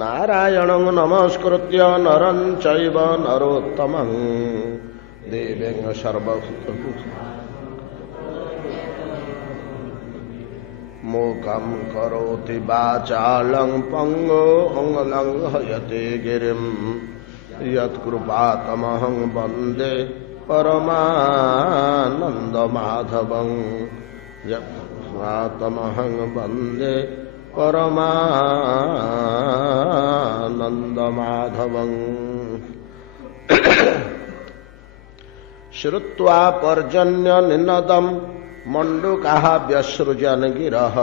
नारायणं नमस्कृत्य नरं चैव नरोत्तमं देवीं मूकं करोति वाचालं पंगुं लंघयते गिरिं यत्कृपातमहं वन्दे परमानन्दमाधवं यत्कृपातमहं वन्दे परमानन्दमाधवं श्रुत्वा पर्जन्यनिनदं मण्डूकाः व्यसृजन् गिरः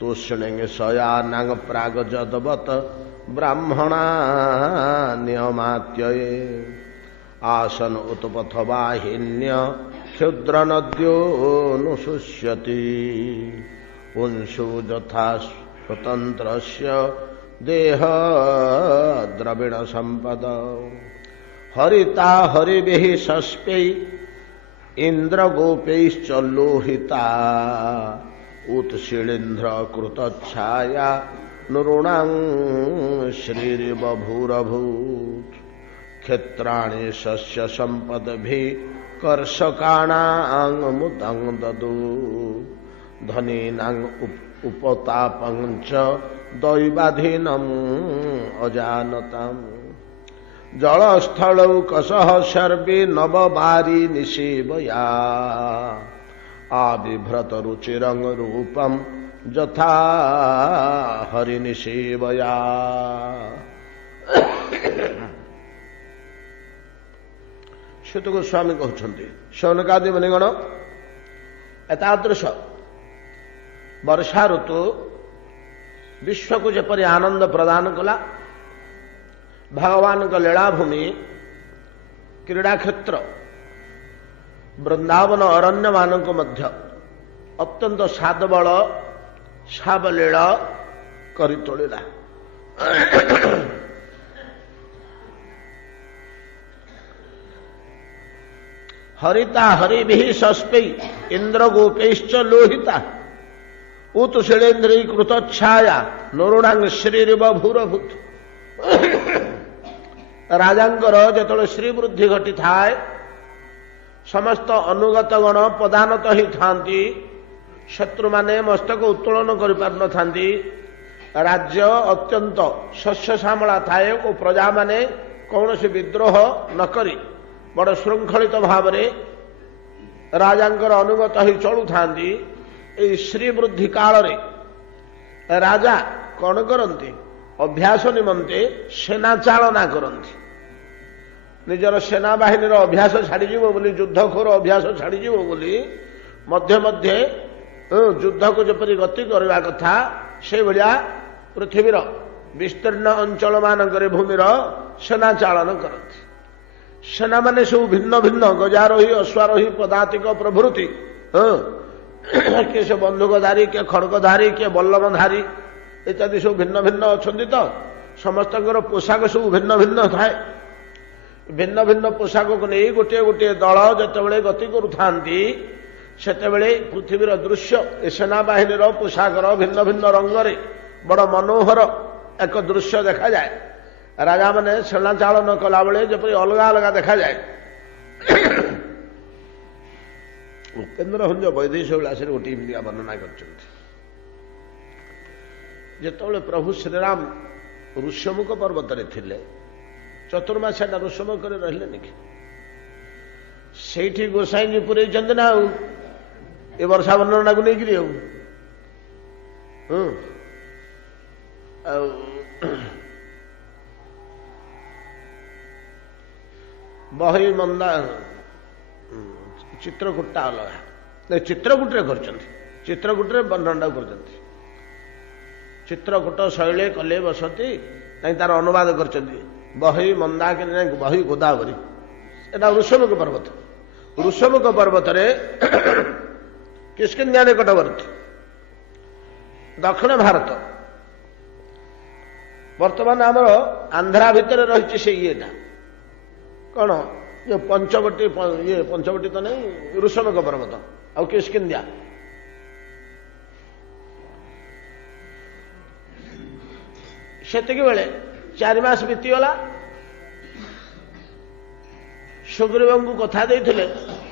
तूष्णीं शयानां प्रागजद्वत् ब्राह्मणा नियमात्यये आसन उत्पथवाहिन्य क्षुद्रनद्योऽनुशुष्यति पुंसु यथा स्वतन्त्रस्य देह द्रविण संपदा हरिता हरिभिः सस्पै इंद्रगोपैश्च लोहिता उत्शीलिंद्र कृतच्छाया नृणां श्रीर्बभूरभूत् क्षेत्राणि शस्य संपद्भिः कर्षकाणां मुदं ददु धनीनां उपतापं च दैवाधीनम् अजानताम् जलस्थलौकसः सर्वे नववारी निषेवया आबिभ्रत रुचिरं रूपं यथा हरिनिषेवया श्रुत गोस्वामी कहते शौनकादि मुनिगण एतादृश वर्षा ऋतु विश्व को जपरि आनंद प्रदान कला भगवान का लीलाभूमि क्रीड़ा क्षेत्र वृंदावन अरण्य मानक मध्य अत्यंत सादबल सावलील करी तोड़ा हरिता हरिभिः सस्पै इंद्रगोपैश्च लोहिता उत्शीलेन्द्रीकृत छाया नरुणां श्रीर्बभूरभूत् राजांकर जेतବେଳେ श्रीवृद्धि घटी थाए समस्त अनुगत गण पदानत ही थांती शत्रु माने मस्तक उत्तोलन कर पार न थांती राज्य अत्यंत शस्य श्यामला थाए और प्रजा माने कौन से विद्रोह न करी बड़ श्रृंखलित भाव में राजांकर अनुगत ही चलु थांती श्रीवृद्धि काल रे राजा कौन करती अभ्यास निमंते सेना चालना करती निजर सेना बाहिनी अभ्यास छाड़ी बोली युद्धखोर अभ्यास छाड़ी बोली मध्य मध्य युद्ध को जपरी गति करवा कथा से भाया पृथ्वीर विस्तीर्ण अंचल मानक भूमिर सेना चालन करती सेना माने सब भिन्न भिन्न गजारोही अश्वारोही पदातिक प्रभृति किए से बंधुकधारी किए खड़गधारी किए बल्लभधारी इत्यादि सब भिन्न भिन्न अच्छा तो समस्त पोशाक सब भिन्न भिन्न थाए भिन्न भिन्न पोशाक को नहीं गोटे गोटे दल जितेबाला गति करुता सेतेबेले पृथ्वीर दृश्य सेना बाहिनी पोशाकर भिन्न भिन्न रंगरे बड़ मनोहर एक दृश्य देखा जाए राजा मैंने सेना चालन कला बेले जपरी अलग अलग देखा जाए उपेन्द्र हंज वैदेश विलास गोटे वर्णना कर जितेबाला प्रभु श्रीराम ऋष्यमुख पर्वत थे चतुर्मास ऋष्यमुख रहिले कि से गोसाई जी पुरे ना ये वर्षा वर्णना को लेकर बही मंदा चित्रकूटा अलग नहीं चित्रकूटे कर चित्रकूटे वर्णना कर चित्रकूट शैले कले बसती नहीं तार अनुवाद कर बही मंदा के बही गोदावरी एटा ऋषमुख पर्वत रे किष्किंध्या निकटवर्ती दक्षिण भारत वर्तमान आमर आंध्रा भितर रही से येटा कौन ये पंचवटी तो नहीं ऋषमुख पर्वत आ किष्किंध्या ସେତିକି ବେଳେ 4 ମାସ ବିତିଗଲା। ସୁଗ୍ରୀବଙ୍କୁ କଥା ଦେଇଥିଲେ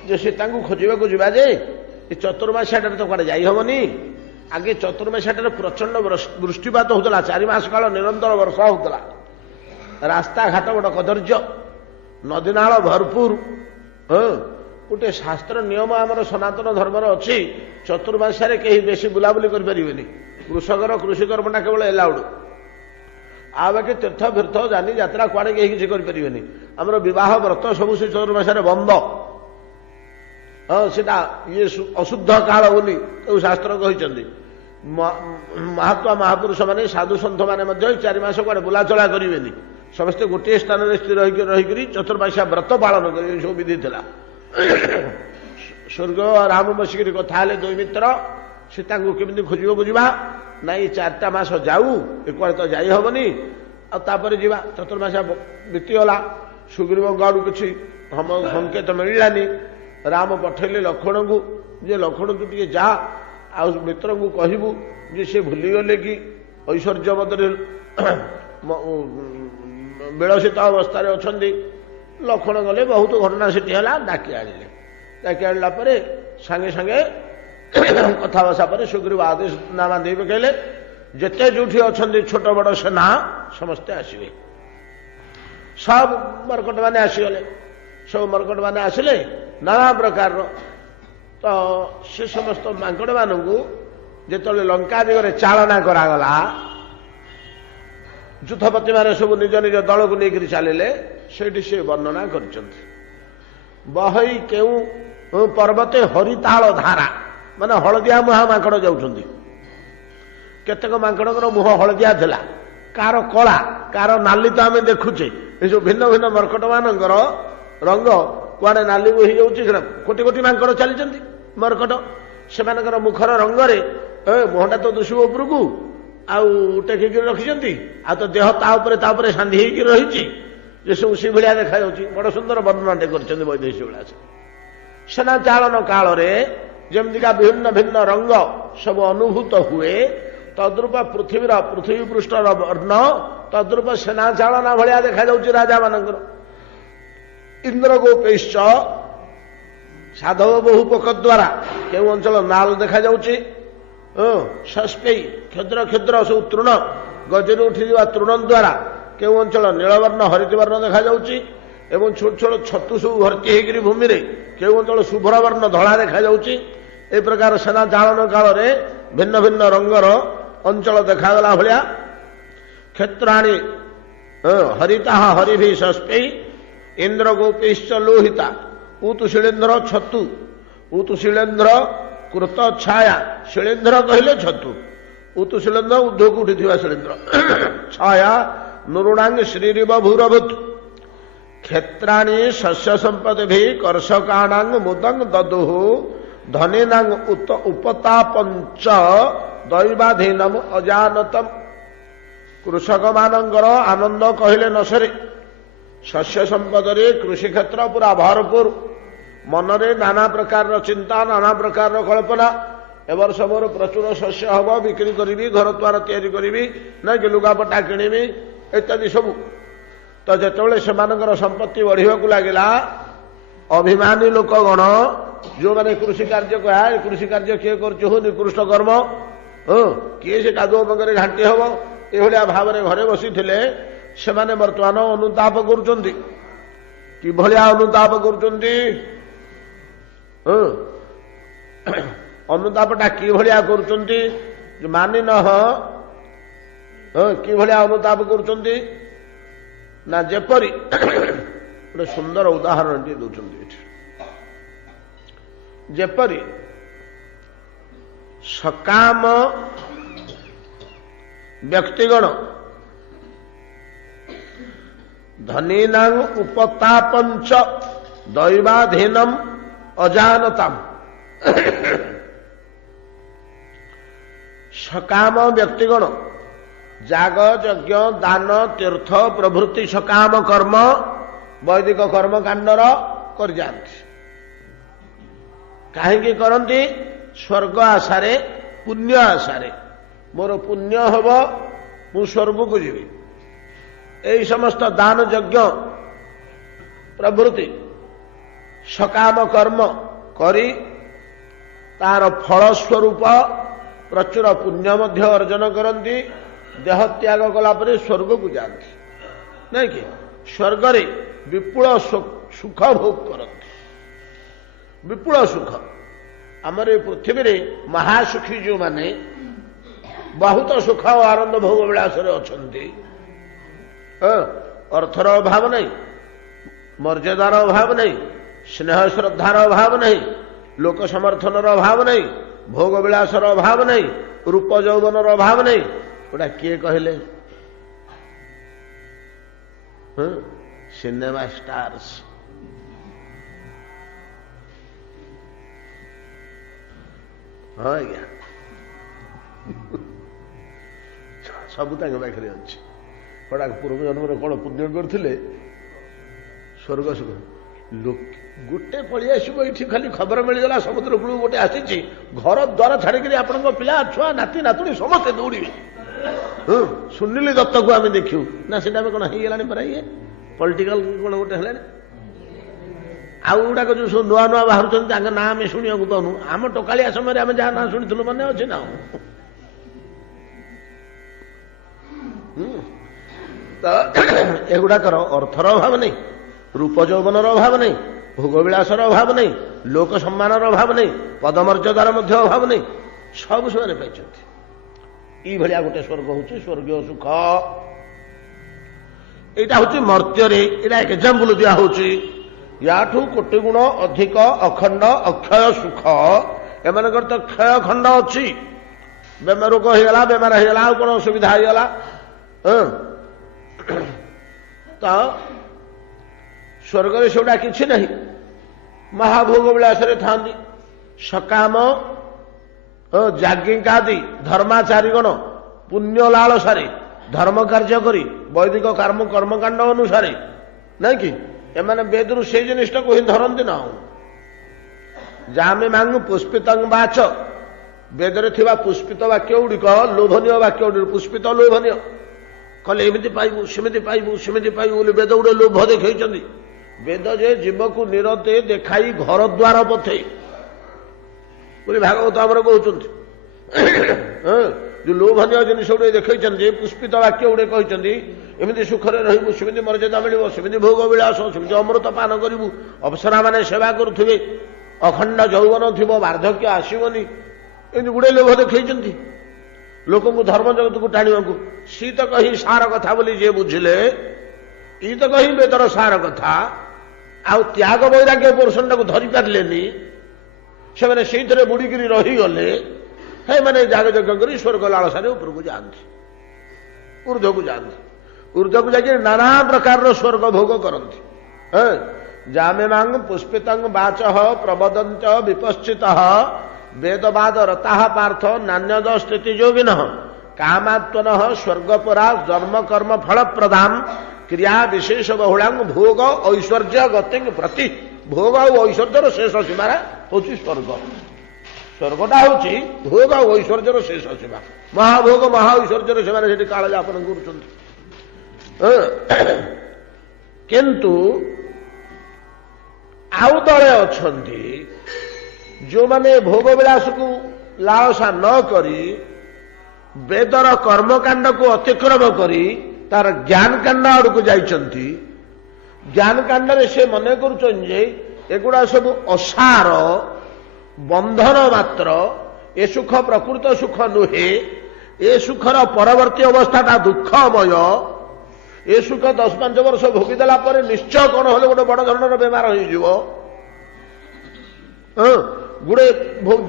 ଯେ ସୀତାଙ୍କୁ ଖୋଜିବାକୁ ଯିବା ଯେ ଏ ଚତୁର୍ମାସିଆଟାରେ ତ କୁଆଡ଼େ ଯାଇ ହେବନି। ଆଗେ ଚତୁର୍ମାସିଆଟାରେ ପ୍ରଚଣ୍ଡ ବୃଷ୍ଟିପାତ ହେଉଥିଲା, 4 ମାସ କାଳ ନିରନ୍ତର ବର୍ଷା ହେଉଥିଲା, ରାସ୍ତାଘାଟ ବଡ଼ କଦର୍ଯ୍ୟ, ନଦୀନାଳ ଭରପୁର। ଗୋଟେ ଶାସ୍ତ୍ର ନିୟମ ଆମର ସନାତନ ଧର୍ମର ଅଛି, ଚତୁର୍ମାସିଆରେ କେହି ବେଶୀ ବୁଲାବୁଲି କରିପାରିବେନି। କୃଷକର କୃଷି କର୍ମଟା କେବଳ ଏଲାଉଡ୍, ଆଉ ବାକି ତୀର୍ଥ ଫୀର୍ଥ ଜାନି ଯାତ୍ରା କୁଆଡ଼େ କେହି କିଛି କରିପାରିବେନି। ଆମର ବିବାହ ବ୍ରତ ସବୁ ସେ ଚତୁର୍ମାସିଆରେ ବନ୍ଦ। ସେଟା ଇଏ ଅଶୁଦ୍ଧ କାଳ ବୋଲି କେଉଁ ଶାସ୍ତ୍ର କହିଛନ୍ତି। ମହାତ୍ମା ମହାପୁରୁଷ ମାନେ ସାଧୁ ସନ୍ଥ ମାନେ ମଧ୍ୟ 4 ମାସ କୁଆଡ଼େ ବୁଲାଚଳା କରିବେନି, ସମସ୍ତେ ଗୋଟିଏ ସ୍ଥାନରେ ସ୍ଥିର ରହିକରି ଚତୁର୍ମାସିଆ ବ୍ରତ ପାଳନ କରିବେ। ସବୁ ବିଧି ଥିଲା। ସ୍ୱର୍ଗ ରାମ ବସିକିରି କଥା ହେଲେ ଦୁଇ ମିତ୍ର, ସୀତାଙ୍କୁ କେମିତି ଖୋଜିବାକୁ ଯିବା? ନାଇଁ 4ଟା ମାସ ଯାଉ, ଏ କୁଆଡ଼େ ତ ଯାଇ ହେବନି, ଆଉ ତାପରେ ଯିବା। ଚତୁର୍ମାସିଆ ବିତିଗଲା, ସୁଗ୍ରୀବଙ୍କ ଆଡ଼ୁ କିଛି ସଂକେତ ମିଳିଲାନି। ରାମ ପଠେଇଲେ ଲକ୍ଷ୍ମଣଙ୍କୁ ଯେ ଲକ୍ଷ୍ମଣ ତୁ ଟିକେ ଯା, ଆଉ ମିତ୍ରଙ୍କୁ କହିବୁ ଯେ ସେ ଭୁଲିଗଲେ କି ଐଶ୍ୱର୍ଯ୍ୟ ମଧ୍ୟରେ ବିଳସିତ ଅବସ୍ଥାରେ ଅଛନ୍ତି। ଲକ୍ଷ୍ମଣ ଗଲେ, ବହୁତ ଘଟଣା ସେଠି ହେଲା, ଡାକି ଆଣିଲେ। ଡାକି ଆଣିଲା ପରେ ସାଙ୍ଗେ ସାଙ୍ଗେ କଥାବାର୍ତ୍ତା ପରେ ସୁଗ୍ରୀବ ଆଦେଶନାମା ଦେଇ ପକାଇଲେ, ଯେତେ ଯୋଉଠି ଅଛନ୍ତି ଛୋଟ ବଡ଼ ସେନା ସମସ୍ତେ ଆସିବେ। ସବୁ ମର୍କଟ ମାନେ ଆସିଗଲେ। ସବୁ ମର୍କଟ ମାନେ ଆସିଲେ ନାନା ପ୍ରକାରର। ତ ସେ ସମସ୍ତ ମାଙ୍କଡ଼ ମାନଙ୍କୁ ଯେତେବେଳେ ଲଙ୍କା ଦିଗରେ ଚାଳନା କରାଗଲା, ଯୁଦ୍ଧପତି ମାନେ ସବୁ ନିଜ ନିଜ ଦଳକୁ ନେଇକରି ଚାଲିଲେ। ସେଇଠି ସେ ବର୍ଣ୍ଣନା କରିଛନ୍ତି, ବହଇ କେଉଁ ପର୍ବତେ ହରିତାଳ ଧାରା, ମାନେ ହଳଦିଆ ମୁହାଁ ମାଙ୍କଡ଼ ଯାଉଛନ୍ତି। କେତେକ ମାଙ୍କଡ଼ଙ୍କର ମୁହଁ ହଳଦିଆ ଥିଲା, କାହାର କଳା, କାହାର ନାଲି, ତ ଆମେ ଦେଖୁଛେ। ଏସବୁ ଭିନ୍ନ ଭିନ୍ନ ମର୍କଟ ମାନଙ୍କର ରଙ୍ଗ କୁଆଡ଼େ ନାଲି ହେଇଯାଉଛି। କୋଟି କୋଟି ମାଙ୍କଡ଼ ଚାଲିଛନ୍ତି ମର୍କଟ, ସେମାନଙ୍କର ମୁଖର ରଙ୍ଗରେ ମୁହଁଟା ତ ଦୁଷିବ ଉପରକୁ, ଆଉ ଟେକିକିରି ରଖିଛନ୍ତି, ଆଉ ତ ଦେହ ତା ଉପରେ ସାନ୍ଧି ହେଇକି ରହିଛି, ଯେ ସବୁ ସେଭଳିଆ ଦେଖାଯାଉଛି। ବଡ଼ ସୁନ୍ଦର ବର୍ଣ୍ଣନାଟେ କରିଛନ୍ତି ବୈଦେଶୀ ବିଳାସ। ସେନା ଚାଳନ କାଳରେ ଯେମିତିକା ଭିନ୍ନ ଭିନ୍ନ ରଙ୍ଗ ସବୁ ଅନୁଭୂତ ହୁଏ, ତଦ୍ରୂପ ପୃଥିବୀ ପୃଷ୍ଠର ବର୍ଣ୍ଣ ତଦ୍ରୂପ ସେନା ଚାଳନା ଭଳିଆ ଦେଖାଯାଉଛି ରାଜାମାନଙ୍କର। ଇନ୍ଦ୍ରଗୋପୈଶ୍ଚ ସାଧବ ବହୁପୋକ ଦ୍ୱାରା କେଉଁ ଅଞ୍ଚଳ ନାଲ ଦେଖାଯାଉଛି, ସସ୍ପେଇ କ୍ଷୁଦ୍ର କ୍ଷୁଦ୍ର ସବୁ ତୃଣ, ଗଜରୁ ଉଠିଯିବା ତୃଣ ଦ୍ୱାରା କେଉଁ ଅଞ୍ଚଳ ନୀଳବର୍ଣ୍ଣ ହରିତବର୍ଣ୍ଣ ଦେଖାଯାଉଛି, ଏବଂ ଛୋଟ ଛୋଟ ଛତୁ ସବୁ ଭର୍ତ୍ତି ହେଇକରି ଭୂମିରେ କେଉଁ ଅଞ୍ଚଳ ଶୁଭ୍ର ବର୍ଣ୍ଣ ଧଳା ଦେଖାଯାଉଛି। ଏ ପ୍ରକାର ସେନା ଚାଳନ କାଳରେ ଭିନ୍ନ ଭିନ୍ନ ରଙ୍ଗର ଅଞ୍ଚଳ ଦେଖାଗଲା ଭଳିଆ। କ୍ଷେତ୍ରାଣୀ ହରିତା ହରିଭି ସସ୍ପେଇ ଇନ୍ଦ୍ରଗୋପୈଶ୍ଚ ଲୋହିତା ଉତୁ ଶିଳେନ୍ଦ୍ର ଛତୁ, ଉତୁ ଶିଳେନ୍ଦ୍ର କୃତ ଛାୟା, ଶିଳେନ୍ଦ୍ର କହିଲେ ଛତୁ, ଉତୁ ଶିଳେନ୍ଦ୍ର ଉଦ୍ଧକୁ ଉଠିଥିବା ଶିଳେନ୍ଦ୍ର, ଛାୟା ନୃଣାଙ୍ଗ ଶ୍ରୀରିବ ଭୂରଭୂତ, କ୍ଷେତ୍ରାଣୀ ଶସ୍ୟ ସମ୍ପଦଭି କର୍ଷକାଣାଙ୍ଗ ମୁଦଙ୍ଗ ଦଦୁହୁ ଧନୀନାଙ୍ଗ ଉପତାପଞ୍ଚ ଦୈବାଧୀନମ ଅଜାନତମ। କୃଷକମାନଙ୍କର ଆନନ୍ଦ କହିଲେ ନ ସରେ। ଶସ୍ୟ ସମ୍ପଦରେ କୃଷିକ୍ଷେତ୍ର ପୁରା ଭରପୁର, ମନରେ ନାନା ପ୍ରକାରର ଚିନ୍ତା, ନାନା ପ୍ରକାରର କଳ୍ପନା। ଏ ବର୍ଷ ମୋର ପ୍ରଚୁର ଶସ୍ୟ ହେବ, ବିକ୍ରି କରିବି, ଘର ଦ୍ୱାର ତିଆରି କରିବି, ନାକି ଲୁଗାପଟା କିଣିବି ଇତ୍ୟାଦି ସବୁ। ତ ଯେତେବେଳେ ସେମାନଙ୍କର ସମ୍ପତ୍ତି ବଢ଼ିବାକୁ ଲାଗିଲା, ଅଭିମାନୀ ଲୋକଗଣ ଯେଉଁମାନେ କୃଷି କାର୍ଯ୍ୟ କହେ, କୃଷି କାର୍ଯ୍ୟ କିଏ କରୁଛି ହଉ ନିକୃଷ୍ଟ କର୍ମ, କିଏ ସେ କାଦୁଅ ପଙ୍କରେ ଘାଣ୍ଟି ହେବ, ଏଭଳିଆ ଭାବରେ ଘରେ ବସିଥିଲେ। ସେମାନେ ବର୍ତ୍ତମାନ ଅନୁତାପ କରୁଛନ୍ତି। କିଭଳିଆ ଅନୁତାପ କରୁଛନ୍ତି? ଅନୁତାପଟା କିଭଳିଆ କରୁଛନ୍ତି ମାନି ନ କିଭଳିଆ ଅନୁତାପ କରୁଛନ୍ତି ନା, ଯେପରି ଗୋଟେ ସୁନ୍ଦର ଉଦାହରଣଟିଏ ଦେଉଛନ୍ତି ଏଠି। ଯେପରି ସକାମ ବ୍ୟକ୍ତିଗଣ ଧନୀନାଂ ଉପତାପଞ୍ଚ ଦୈବାଧୀନମ ଅଜାନତାମ। ସକାମ ବ୍ୟକ୍ତିଗଣ ଯାଗ ଯଜ୍ଞ ଦାନ ତୀର୍ଥ ପ୍ରଭୃତି ସକାମ କର୍ମ ବୈଦିକ କର୍ମକାଣ୍ଡର କରିଯାଆନ୍ତି। କାହିଁକି କରନ୍ତି? ସ୍ୱର୍ଗ ଆଶାରେ, ପୁଣ୍ୟ ଆଶାରେ। ମୋର ପୁଣ୍ୟ ହେବ, ମୁଁ ସ୍ୱର୍ଗକୁ ଯିବି। এই সমস্ত দান যজ্ঞ প্রভৃতি সকাম কর্ম କରି ତାର ଫଳ ସ୍ୱରୂପ ପ୍ରଚୁର ପୁଣ୍ୟ ମଧ୍ୟ ଅର୍ଜନ କରନ୍ତି। ଦେହ ତ୍ୟାଗ କଲା ପରେ ସ୍ୱର୍ଗକୁ ଯାଆନ୍ତି, ନାଇଁ କି? ସ୍ୱର୍ଗରେ ବିପୁଳ ସୁଖ ଭୋଗ କରନ୍ତି, ବିପୁଳ ସୁଖ। ଆମର ଏ ପୃଥିବୀରେ ମହାସୁଖୀ ଯେଉଁମାନେ ବହୁତ ସୁଖ ଓ ଆନନ୍ଦ ଭୋଗ ବିଳାସରେ ଅଛନ୍ତି, ଅର୍ଥର ଅଭାବ ନାହିଁ, ମର୍ଯ୍ୟାଦାର ଅଭାବ ନାହିଁ, ସ୍ନେହ ଶ୍ରଦ୍ଧାର ଅଭାବ ନାହିଁ, ଲୋକ ସମର୍ଥନର ଅଭାବ ନାହିଁ, ଭୋଗ ବିଳାସର ଅଭାବ ନାହିଁ, ରୂପ ଯୌବନର ଅଭାବ ନାହିଁ। ଗୋଟା କିଏ କହିଲେ? Cinema stars. ହଁ ଆଜ୍ଞା, ସବୁ ତାଙ୍କ ପାଖରେ ଅଛି। କଡ଼ା ପୂର୍ବ ଜନ୍ମରେ କ'ଣ ପୁଣ୍ୟ କରିଥିଲେ ସ୍ୱର୍ଗ ସୁଖ। ଗୋଟେ ପଳେଇ ଆସିବ, ଏଇଠି ଖାଲି ଖବର ମିଳିଗଲା ସମୁଦ୍ର କୂଳକୁ ଗୋଟେ ଆସିଛି, ଘର ଦ୍ୱାର ଛାଡ଼ିକିରି ଆପଣଙ୍କ ପିଲା ଛୁଆ ନାତି ନାତୁଣୀ ସମସ୍ତେ ଦୌଡ଼ିବେ। ସୁନିଲ ଦତ୍ତକୁ ଆମେ ଦେଖିବୁ ନା, ସେଟା ଆମେ କ'ଣ ହେଇଗଲାଣି ପରା, ଇଏ ପଲିଟିକାଲ କ'ଣ ଗୋଟେ ହେଲାଣି। ଆଉ ଗୁଡ଼ାକ ଯେଉଁ ସବୁ ନୂଆ ନୂଆ ବାହାରୁଛନ୍ତି ତାଙ୍କ ନାଁ ଆମେ ଶୁଣିବାକୁ ପାଉନୁ। ଆମ ଟୋକାଳିଆ ସମୟରେ ଆମେ ଯାହା ନାଁ ଶୁଣିଥିଲୁ ମନେ ଅଛି ନା? ତ ଏଗୁଡ଼ାକର ଅର୍ଥର ଅଭାବ ନାହିଁ, ରୂପ ଯୌବନର ଅଭାବ ନାହିଁ, ଭୋଗ ବିଳାସର ଅଭାବ ନାହିଁ, ଲୋକ ସମ୍ମାନର ଅଭାବ ନାହିଁ, ପଦମର୍ଯ୍ୟାଦାର ମଧ୍ୟ ଅଭାବ ନାହିଁ, ସବୁ ସେମାନେ ପାଇଛନ୍ତି। ଏଇଭଳିଆ ଗୋଟେ ସ୍ୱର୍ଗ ହେଉଛି ସ୍ୱର୍ଗୀୟ ସୁଖ। ଏଇଟା ହେଉଛି ମର୍ତ୍ତ୍ୟରେ, ଏଇଟା ଏକ୍ଜାମ୍ପଲ ଦିଆ ହେଉଛି। ୟାଠୁ କୋଟି ଗୁଣ ଅଧିକ ଅଖଣ୍ଡ ଅକ୍ଷୟ ସୁଖ। ଏମାନଙ୍କର ତ କ୍ଷୟ ଖଣ୍ଡ ଅଛି, ରୋଗ ହେଇଗଲା, ବେମାର ହେଇଗଲା, ଆଉ କ'ଣ ଅସୁବିଧା ହେଇଗଲା, ତ ସ୍ୱର୍ଗରେ ସେଗୁଡ଼ା କିଛି ନାହିଁ। ମହାଭୋଗ ବିଳାସରେ ଥାନ୍ତି। ସକାମ ଯାଜ୍ଞିକାଦି ଧର୍ମାଚାରୀଗଣ ପୁଣ୍ୟ ଲାଳସାରେ ଧର୍ମ କାର୍ଯ୍ୟ କରି ବୈଦିକ କର୍ମକାଣ୍ଡ ଅନୁସାରେ, ନାଇଁ କି? ଏମାନେ ବେଦରୁ ସେଇ ଜିନିଷଟାକୁ ହିଁ ଧରନ୍ତି ନା। ଯାମେ ମାଙ୍ଗୁ ପୁଷ୍ପିତଂ ବାଚ, ବେଦରେ ଥିବା ପୁଷ୍ପିତ ବାକ୍ୟ ଗୁଡ଼ିକ ଲୋଭନୀୟ ବାକ୍ୟ ଗୁଡ଼ିକ, ପୁଷ୍ପିତ ଲୋଭନୀୟ କହିଲେ ଏମିତି ପାଇବୁ, ସେମିତି ପାଇବୁ, ସେମିତି ପାଇବୁ ବୋଲି ବେଦ ଗୁଡେ ଲୋଭ ଦେଖାଇଛନ୍ତି। ବେଦ ଯେ ଜୀବକୁ ନିରତେ ଦେଖାଇ ଘର ଦ୍ୱାର ପଥେ ବୋଲି ଭାଗବତ ଆମର କହୁଛନ୍ତି। ଯୋଉ ଲୋଭନୀୟ ଜିନିଷ ଗୁଡେ ଦେଖାଇଛନ୍ତି, ପୁଷ୍ପିତ ବାକ୍ୟ ଗୁଡେ କହିଛନ୍ତି, ଏମିତି ସୁଖରେ ରହିବୁ, ସେମିତି ମର୍ଯ୍ୟାଦା ମିଳିବ, ସେମିତି ଭୋଗ ବିଳାସ, ସେମିତି ଅମୃତ ପାନ କରିବୁ, ଅପ୍ସରା ମାନେ ସେବା କରୁଥିବେ, ଅଖଣ୍ଡ ଯୌବନ ଥିବ, ବାର୍ଦ୍ଧକ୍ୟ ଆସିବନି, ଏମିତି ଗୁଡେ ଲୋଭ ଦେଖାଇଛନ୍ତି ଲୋକଙ୍କୁ ଧର୍ମ ଜଗତକୁ ଟାଣିବାକୁ। ସିଏ ତ କହି ସାର କଥା ବୋଲି ଯିଏ ବୁଝିଲେ, ଇଏ ତ କହି ବେଦର ସାର କଥା। ଆଉ ତ୍ୟାଗ ବୈରାଗ୍ୟ ପୋର୍ସନଟାକୁ ଧରି ପାରିଲେନି, ସେମାନେ ସେଇଥିରେ ବୁଡ଼ିକିରି ରହିଗଲେ। ସେମାନେ ଯାଗ ଯଜ୍ଞ କରି ସ୍ୱର୍ଗ ଲାଳସାରେ ଉପରକୁ ଯାଆନ୍ତି, ଉର୍ଦ୍ଧ୍ୱକୁ ଯାଆନ୍ତି। ଉର୍ଦ୍ଧ୍ୱକୁ ଯାଇକି ନାନା ପ୍ରକାରର ସ୍ୱର୍ଗ ଭୋଗ କରନ୍ତି। ଯାମେ ମାଙ୍ଗ ପୁଷ୍ପିତଂ ବାଚଃ ପ୍ରବଦନ୍ତ ବିପଶ୍ଚିତ ବେଦବାଦ ରତାଃ ପାର୍ଥ ନାନ୍ୟଦ ସ୍ଥିତି ଯୋଗିନ କାମାତ୍ମନ ସ୍ୱର୍ଗପରା ଜନ୍ମ କର୍ମ ଫଳ ପ୍ରଦାନ କ୍ରିୟା ବିଶେଷ ବହୁଳାଙ୍ଗ ଭୋଗ ଐଶ୍ୱର୍ଯ୍ୟ ଗତି ପ୍ରତି। ଭୋଗ ଆଉ ଐଶ୍ୱର୍ଯ୍ୟର ଶେଷ ସୀମାରେ ହଉଛି ସ୍ୱର୍ଗ। ସ୍ୱର୍ଗଟା ହଉଛି ଭୋଗ ଆଉ ଐଶ୍ୱର୍ଯ୍ୟର ଶେଷ ସୀମା। ମହାଭୋଗ ମହା ଐଶ୍ୱର୍ଯ୍ୟର ସେମାନେ ସେଠି କାଳ ଯାପନ କରୁଛନ୍ତି। କିନ୍ତୁ ଆଉ ଦଳେ ଅଛନ୍ତି ଯେଉଁମାନେ ଭୋଗ ବିଳାସକୁ ଲାଳସା ନ କରି ବେଦର କର୍ମକାଣ୍ଡକୁ ଅତିକ୍ରମ କରି ତାର ଜ୍ଞାନ କାଣ୍ଡ ଆଡ଼କୁ ଯାଇଛନ୍ତି। ଜ୍ଞାନ କାଣ୍ଡରେ ସେ ମନେ କରୁଛନ୍ତି ଯେ ଏଗୁଡ଼ା ସବୁ ଅସାର, ବନ୍ଧନ ମାତ୍ର, ଏ ସୁଖ ପ୍ରକୃତ ସୁଖ ନୁହେଁ, ଏ ସୁଖର ପରବର୍ତ୍ତୀ ଅବସ୍ଥାଟା ଦୁଃଖମୟ। ଏ ସୁଖ 10-5 ବର୍ଷ ଭୋଗିଦେଲା ପରେ ନିଶ୍ଚୟ କ'ଣ ହେଲେ ଗୋଟେ ବଡ଼ ଧରଣର ବେମାର ହେଇଯିବ। ଗୁଡ଼େ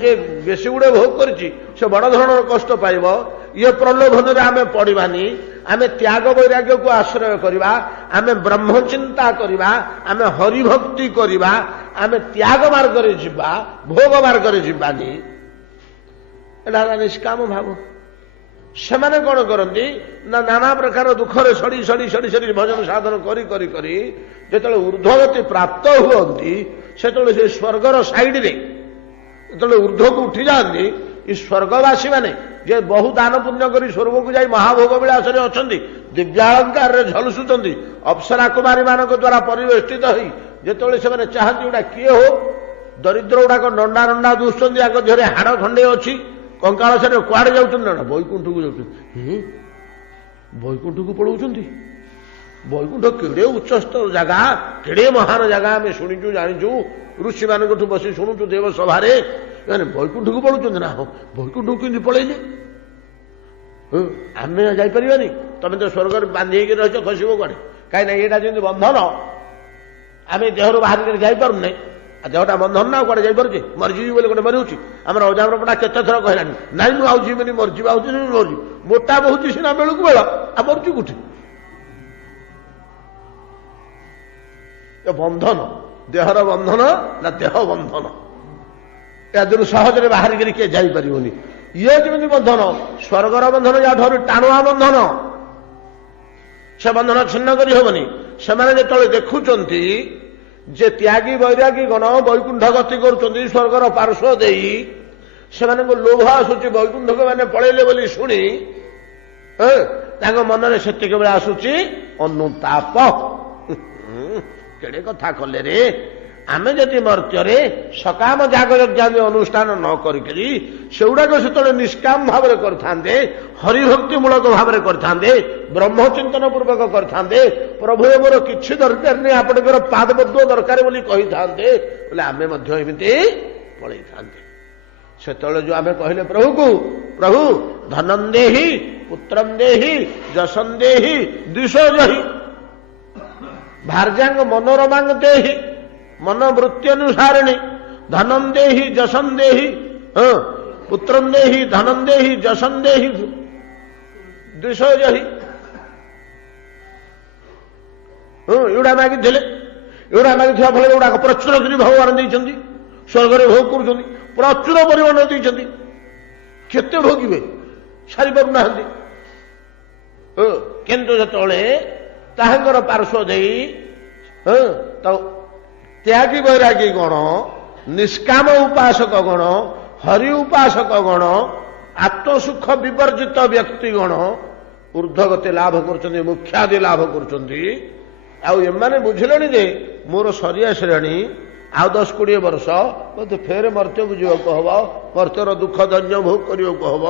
ଯେ ବେଶୀ ଗୁଡ଼େ ଭୋଗ କରିଛି ସେ ବଡ଼ ଧରଣର କଷ୍ଟ ପାଇବ। ଇଏ ପ୍ରଲୋଭନରେ ଆମେ ପଡ଼ିବାନି। ଆମେ ତ୍ୟାଗ ବୈରାଗ୍ୟକୁ ଆଶ୍ରୟ କରିବା, ଆମେ ବ୍ରହ୍ମଚିନ୍ତା କରିବା, ଆମେ ହରିଭକ୍ତି କରିବା, ଆମେ ତ୍ୟାଗ ମାର୍ଗରେ ଯିବା, ଭୋଗ ମାର୍ଗରେ ଯିବାନି। ଏଟା ହେଲା ନିଷ୍କାମ ଭାବ। ସେମାନେ କ'ଣ କରନ୍ତି ନା ନାନା ପ୍ରକାର ଦୁଃଖରେ ସଡ଼ି ସଡ଼ି ସଡ଼ି ସଡ଼ି ଭଜନ ସାଧନ କରି କରି କରି ଯେତେବେଳେ ଊର୍ଦ୍ଧ୍ୱଗତି ପ୍ରାପ୍ତ ହୁଅନ୍ତି, ସେତେବେଳେ ସେ ସ୍ୱର୍ଗର ସାଇଡରେ ଯେତେବେଳେ ଊର୍ଦ୍ଧ୍ୱକୁ ଉଠି ଯାଆନ୍ତି, ଏ ସ୍ୱର୍ଗବାସୀ ମାନେ ଯେ ବହୁ ଦାନ ପୁଣ୍ୟ କରି ସ୍ୱର୍ଗକୁ ଯାଇ ମହାଭୋଗ ବିଳାସରେ ଅଛନ୍ତି, ଦିବ୍ୟାଳଙ୍କାରରେ ଝଲସୁଛନ୍ତି, ଅପ୍ସରା କୁମାରୀମାନଙ୍କ ଦ୍ୱାରା ପରିବେଷ୍ଟିତ ହୋଇ ଯେତେବେଳେ ସେମାନେ ଚାହାନ୍ତି ଗୁଡ଼ା କିଏ ହୋ, ଦରିଦ୍ର ଗୁଡ଼ାକ ନଣ୍ଡା ନଣ୍ଡା ଦୁଷୁଛନ୍ତି, ଆଗ ଦେହରେ ହାଡ଼ ଖଣ୍ଡେ ଅଛି, କଙ୍କାଳ ସେରେ କୁଆଡ଼େ ଯାଉଛନ୍ତି ନା ବୈକୁଣ୍ଠକୁ ଯାଉଛନ୍ତି। ବୈକୁଣ୍ଠକୁ ପଳାଉଛନ୍ତି। ବୈକୁଣ୍ଠ କେଡ଼େ ଉଚ୍ଚସ୍ଥ ଜାଗା, କେଡ଼େ ମହାନ ଜାଗା, ଆମେ ଶୁଣିଛୁ ଜାଣିଛୁ, ଋଷିମାନଙ୍କଠୁ ବସି ଶୁଣୁଛୁ ଦେବ ସଭାରେ, ମାନେ ବୈକୁଣ୍ଠକୁ ପଳାଉଛନ୍ତି ନା। ବୈକୁଣ୍ଠକୁ କେମିତି ପଳେଇଲେ? ଆମେ ଯାଇପାରିବାନି? ତମେ ତ ସ୍ୱର୍ଗରେ ବାନ୍ଧି ହେଇକି ରହିଛ, ଖସିବ କୁଆଡ଼େ? କାହିଁକି ନା ଏଇଟା ଯେମିତି ବନ୍ଧନ, ଆମେ ଦେହରୁ ବାହାରିକି ଯାଇପାରୁନେ, ଦେହଟା ବନ୍ଧନ ନା, କୁଆଡ଼େ ଯାଇପାରୁଛି? ମରିଯିବି ବୋଲି ଗୋଟେ ମରିଉଛି। ଆମର ଅଜାମର ପଟା କେତେ ଥର କହିଲାଣି, ନାଇଁ ମୁଁ ଆଉ ଯିବିନି, ମରିଯିବି, ଆଉ ମରିଯିବି, ମୋଟା ବହୁଛି ସିନା ବେଳକୁ ବେଳ, ଆଉ ମରୁଛି କୋଉଠି? ଏ ବନ୍ଧନ, ଦେହର ବନ୍ଧନ ନା ଦେହ ବନ୍ଧନ, ଏହାଦେହରୁ ସହଜରେ ବାହାରିକରି କିଏ ଯାଇପାରିବନି। ଇଏ ଯେମିତି ବନ୍ଧନ, ସ୍ୱର୍ଗର ବନ୍ଧନ ଯାହାଠାରୁ ଟାଣୁଆ ବନ୍ଧନ, ସେ ବନ୍ଧନ ଛିନ୍ନ କରି ହେବନି। ସେମାନେ ଯେତେବେଳେ ଦେଖୁଛନ୍ତି ଯେ ତ୍ୟାଗୀ ବୈରାଗୀ ଗଣ ବୈକୁଣ୍ଠ ଗତି କରୁଛନ୍ତି ସ୍ୱର୍ଗର ପାର୍ଶ୍ୱ ଦେଇ, ସେମାନଙ୍କୁ ଲୋଭ ଆସୁଛି ବୈକୁଣ୍ଠକୁ ମାନେ ପଳେଇଲେ ବୋଲି ଶୁଣି, ତାଙ୍କ ମନରେ ସେତିକି ବେଳେ ଆସୁଛି ଅନୁତାପ। କେଡ଼େ କଥା କଲେ ରେ, ଆମେ ଯଦି ମର୍ତ୍ତ୍ୟରେ ସକାମ ଯାଗଯଜ୍ଞାଦି ଅନୁଷ୍ଠାନ ନ କରିକରି ସେଗୁଡ଼ାକ ସେତେବେଳେ ନିଷ୍କାମ ଭାବରେ କରିଥାନ୍ତେ, ହରିଭକ୍ତି ମୂଳକ ଭାବରେ କରିଥାନ୍ତେ, ବ୍ରହ୍ମଚିନ୍ତନ ପୂର୍ବକ କରିଥାନ୍ତେ, ପ୍ରଭୁ ମୋର କିଛି ଦରକାର ନାହିଁ, ଆପଣଙ୍କର ପାଦପଦ୍ମ ଦରକାର ବୋଲି କହିଥାନ୍ତେ, ବୋଲେ ଆମେ ମଧ୍ୟ ଏମିତି ପଳେଇଥାନ୍ତେ। ସେତେବେଳେ ଯୋଉ ଆମେ କହିଲେ ପ୍ରଭୁକୁ, ପ୍ରଭୁ ଧନଂ ଦେହି, ପୁତ୍ରଂ ଦେହି, ଯଶଂ ଦେହି, ଦ୍ୱିଷୋଜହି, ଭାର୍ଯ୍ୟାଙ୍ଗ ମନୋରମାଙ୍ଗ ଦେହି, ମନୋବୃତ୍ତି ଅନୁସାରିଣୀ, ଧନଂ ଦେହି, ଯଶଂ ଦେହି, ପୁତ୍ରଂ ଦେହି, ଧନଂ ଦେହି, ଯଶଂ ଦେହି, ଦ୍ୱିଷୋଜହି, ଏଗୁଡ଼ା ମାଗିଥିଲେ। ଏଗୁଡ଼ା ମାଗିଥିବା ଫଳରେ ଗୁଡ଼ାକ ପ୍ରଚୁର କରି ଭଗବାନ ଦେଇଛନ୍ତି, ସ୍ୱର୍ଗରେ ଭୋଗ କରୁଛନ୍ତି, ପ୍ରଚୁର ପରିମାଣରେ ଦେଇଛନ୍ତି। କେତେ ଭୋଗିବେ, ସାରିପାରୁନାହାନ୍ତି। କିନ୍ତୁ ଯେତେବେଳେ ତାହାଙ୍କର ପାର୍ଶ୍ୱ ଦେଇ ତ୍ୟାଗୀ ବୈରାଗୀ ଗଣ, ନିଷ୍କାମ ଉପାସକ ଗଣ, ହରି ଉପାସକ ଗଣ, ଆତ୍ମସୁଖ ବିବର୍ଜିତ ବ୍ୟକ୍ତିଗଣ ଊର୍ଦ୍ଧ୍ୱଗତି ଲାଭ କରୁଛନ୍ତି, ମୁଖ୍ୟାଦି ଲାଭ କରୁଛନ୍ତି। ଆଉ ଏମାନେ ବୁଝିଲେଣି ଯେ ମୋର ସରି ଆସିଲାଣି, ଆଉ 10-20 ବର୍ଷ ମୋତେ ଫେର ମର୍ତ୍ତ୍ୟକୁ ଯିବାକୁ ହବ, ମର୍ତ୍ତ୍ୟର ଦୁଃଖ ଧୈର୍ଯ୍ୟ ଭୋଗ କରିବାକୁ ହବ।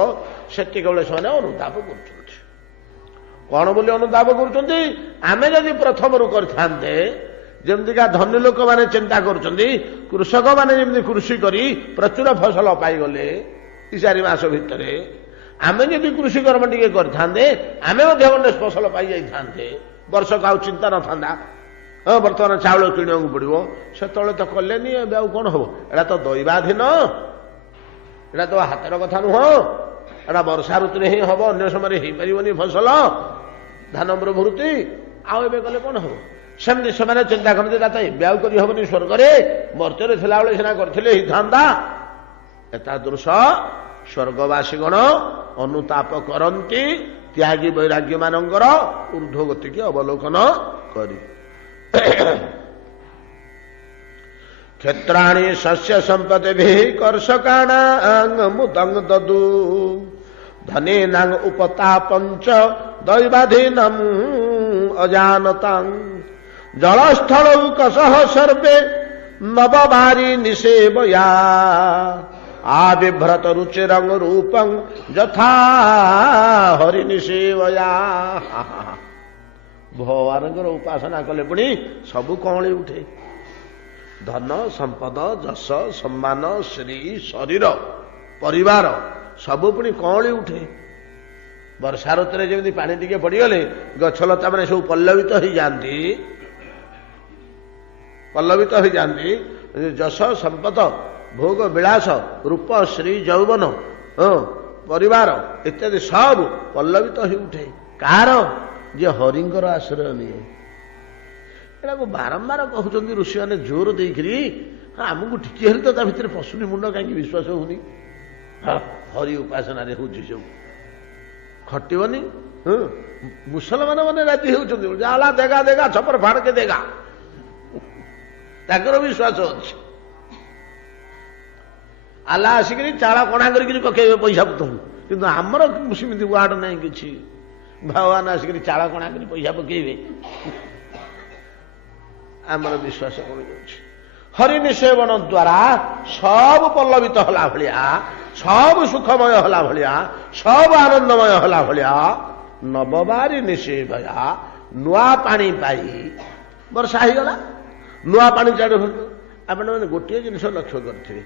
ସେତିକିବେଳେ ସେମାନେ ଅନୁତାପ କରୁଛନ୍ତି। କଣ ବୋଲି ଅନୁତାପ କରୁଛନ୍ତି? ଆମେ ଯଦି ପ୍ରଥମରୁ କରିଥାନ୍ତେ, ଯେମିତିକା ଧନୀ ଲୋକମାନେ ଚିନ୍ତା କରୁଛନ୍ତି, କୃଷକମାନେ ଯେମିତି କୃଷି କରି ପ୍ରଚୁର ଫସଲ ପାଇଗଲେ 3-4 ମାସ ଭିତରେ, ଆମେ ଯଦି କୃଷି କର୍ମ ଟିକେ କରିଥାନ୍ତେ, ଆମେ ମଧ୍ୟ ଗଣ୍ଡେ ଫସଲ ପାଇଯାଇଥାନ୍ତେ, ବର୍ଷକୁ ଆଉ ଚିନ୍ତା ନଥାନ୍ତା। ବର୍ତ୍ତମାନ ଚାଉଳ କିଣିବାକୁ ପଡ଼ିବ, ସେତେବେଳେ ତ କଲେନି, ଏବେ ଆଉ କଣ ହବ? ଏଇଟା ତ ଦୈବାଧୀନ, ଏଇଟା ତ ହାତର କଥା ନୁହଁ, ଏଇଟା ବର୍ଷା ଋତୁରେ ହିଁ ହବ, ଅନ୍ୟ ସମୟରେ ହେଇପାରିବନି ଫସଲ, ଧାନ ପ୍ରଭୃତି, ଆଉ ଏବେ କଲେ କଣ ହବ? ସେମିତି ସେମାନେ ଚିନ୍ତା କରନ୍ତି, ତ ଏବେ ଆଉ କରି ହବନି, ସ୍ୱର୍ଗରେ ମର୍ତ୍ତ୍ୟରେ ଥିଲାବେଳେ ସିନା କରିଥିଲେ ହେଇଥାନ୍ତା। ଏତାଦୃଶ ସ୍ୱର୍ଗବାସୀଗଣ ଅନୁତାପ କରନ୍ତି ତ୍ୟାଗୀ ବୈରାଗ୍ୟ ମାନଙ୍କର ଊର୍ଦ୍ଧ୍ୱଗତିକି ଅବଲୋକନ କରି। କ୍ଷେତ୍ରାଣୀ ଶସ୍ୟ ସମ୍ପଦେ କର୍ଷକାଣାଂ ମୁଦଂ ଦଦୁ ଧନେନାଂ ଉପତାପଞ୍ଚ ଦୈବାଧୀନଂ ଅଜାନତାଂ ଜଳସ୍ଥଳౌ କସହ ସର୍ବେ ନବବାରୀ ନିଷେବୟା ଆବିଭ୍ରତ ରୁଚିରଂ ରୂପଂ ଯଥା ହରି ନିଷେବୟା। ଭଗବାନଙ୍କର ଉପାସନା କଲେ ପୁଣି ସବୁ କଅଁଳି ଉଠେ। ଧନ ସମ୍ପଦ ଯଶ ସମ୍ମାନ ଶ୍ରୀ ଶରୀର ପରିବାର ସବୁ ପୁଣି କଅଁଳି ଉଠେ। ବର୍ଷା ଋତୁରେ ଯେମିତି ପାଣି ଟିକେ ପଡ଼ିଗଲେ ଗଛଲତା ମାନେ ସବୁ ପଲ୍ଲବିତ ହୋଇଯାଆନ୍ତି, ପଲ୍ଲବିତ ହୋଇଯାଆନ୍ତି। ଯଶ ସମ୍ପଦ ଭୋଗ ବିଳାସ ରୂପ ଶ୍ରୀ ଯୌବନ ପରିବାର ଇତ୍ୟାଦି ସବୁ ପଲ୍ଲବିତ ହୋଇ ଉଠେ। କାହାର? ଯେ ହରିଙ୍କର ଆଶ୍ରୟ ନିଏ। ଏଟାକୁ ବାରମ୍ବାର କହୁଛନ୍ତି ଋଷିମାନେ ଜୋର ଦେଇକିରି, ଆମକୁ ଟିକେ ହେଲେ ତ ତା ଭିତରେ ପଶୁନି ମୁଣ୍ଡ, କାହିଁକି ବିଶ୍ୱାସ ହଉନି? ହରି ଉପାସନାରେ ହଉଛି ସବୁ, ଖଟିବନି। ମୁସଲମାନ ମାନେ ରାଜି ହେଉଛନ୍ତି, ଯାହା ଦେଗା ଦେଗା ଛପର ଫାଡ଼କେ ଦେଗା, ତାଙ୍କର ବିଶ୍ୱାସ ଅଛି। ଆଲ୍ଲା ଆସିକିରି ଚାଳ କଣା କରିକିରି ପକେଇବେ ପଇସା ପତ୍ର, କିନ୍ତୁ ଆମର ସେମିତି ୱାର୍ଡ ନାହିଁ କିଛି। ଭଗବାନ ଆସିକରି ଚାଳ କଣା କରି ପଇସା ପକେଇବେ, ଆମର ବିଶ୍ୱାସ କମିଯାଉଛି। ହରି ନିଷେବନ ଦ୍ୱାରା ସବୁ ପଲ୍ଲବିତ ହେଲା ଭଳିଆ, ସବୁ ସୁଖମୟ ହେଲା ଭଳିଆ, ସବୁ ଆନନ୍ଦମୟ ହେଲା ଭଳିଆ ନବବାରି ନିଷେବୟା, ନୂଆ ପାଣି ପାଇ ବର୍ଷା ହେଇଗଲା। ନୂଆ ପାଣି ଚାରି ଫୁଟ। ଆପଣମାନେ ଗୋଟିଏ ଜିନିଷ ଲକ୍ଷ୍ୟ କରିଥିବେ,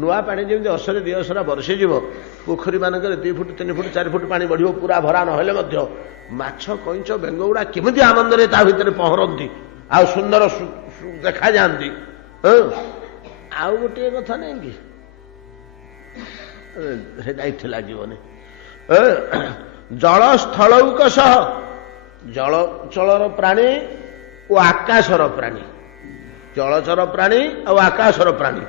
ନୂଆ ପାଣି ଯେମିତି ଅସରେ ଦି ଅସରା ବର୍ଷିଯିବ, ପୋଖରୀ ମାନଙ୍କରେ 2 ଫୁଟ 3 ଫୁଟ 4 ଫୁଟ ପାଣି ବଢିବ, ପୁରା ଭରା ନହେଲେ ମଧ୍ୟ ମାଛ କଇଁଛ ବେଙ୍ଗଗୁଡା କେମିତି ଆନନ୍ଦରେ ତା ଭିତରେ ପହଁରନ୍ତି ଆଉ ସୁନ୍ଦର ଦେଖାଯାଆନ୍ତି। ଆଉ ଗୋଟିଏ କଥା ନାଇଁ କି, ସେଇଟା ଏଠି ଲାଗିବନି। ଜଳ ସ୍ଥଳୌକ ସହ, ଜଳଚଳର ପ୍ରାଣୀ ଓ ଆକାଶର ପ୍ରାଣୀ, ଜଳଚର ପ୍ରାଣୀ ଆଉ ଆକାଶର ପ୍ରାଣୀ।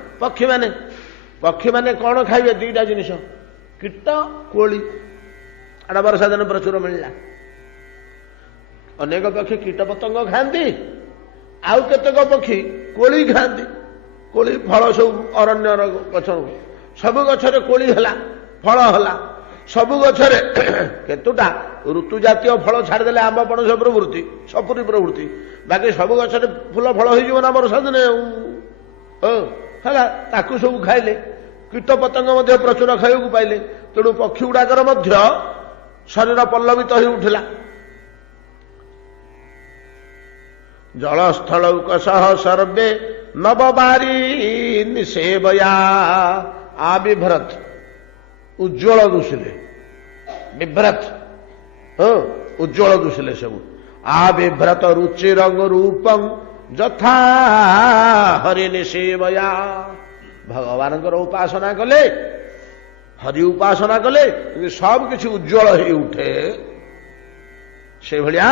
ପକ୍ଷୀମାନେ କଣ ଖାଇବେ? 2ଟା ଜିନିଷ, କୀଟ କୋଳି। ଏଟା ବର୍ଷା ଦିନ ପ୍ରଚୁର ମିଳିଲା। ଅନେକ ପକ୍ଷୀ କୀଟ ପତଙ୍ଗ ଖାଆନ୍ତି, ଆଉ କେତେକ ପକ୍ଷୀ କୋଳି ଖାଆନ୍ତି। କୋଳି ଫଳ ସବୁ ଅରଣ୍ୟର ଗଛ, ସବୁ ଗଛରେ କୋଳି ହେଲା, ଫଳ ହେଲା। ସବୁ ଗଛରେ କେତୁଟା ଋତୁ ଜାତୀୟ ଫଳ ଛାଡ଼ିଦେଲେ ଆମ୍ବ ପଣସ ପ୍ରଭୃତି, ସପୁରୀ ପ୍ରଭୃତି, ବାକି ସବୁ ଗଛରେ ଫୁଲ ଫଳ ହେଇଯିବ ନା ବର୍ଷା ଦିନେ ହେଲା। ତାକୁ ସବୁ ଖାଇଲେ, କୀଟ ପତଙ୍ଗ ମଧ୍ୟ ପ୍ରଚୁର ଖାଇବାକୁ ପାଇଲେ। ତେଣୁ ପକ୍ଷୀ ଗୁଡାକର ମଧ୍ୟ ଶରୀର ପଲ୍ଲବିତ ହୋଇ ଉଠିଲା। ଜଳସ୍ଥଳୌକ ସହ ସର୍ବେ ନବବାରି ନିଷେବୟା ଆବିଭ୍ରତ, ଉଜ୍ଜ୍ୱଳ ଦୁଷିଲେ, ବିଭ୍ରତ ଉଜ୍ଜ୍ୱଳ ଦୁଷିଲେ ସବୁ। ଆବିଭ୍ରତ ରୁଚିରଙ୍ଗ ରୂପଂ ଯଥା ହରି ନିଷେବୟା, ଭଗବାନଙ୍କର ଉପାସନା କଲେ, ହରି ଉପାସନା କଲେ ସବୁ କିଛି ଉଜ୍ଜ୍ୱଳ ହେଇ ଉଠେ। ସେଇଭଳିଆ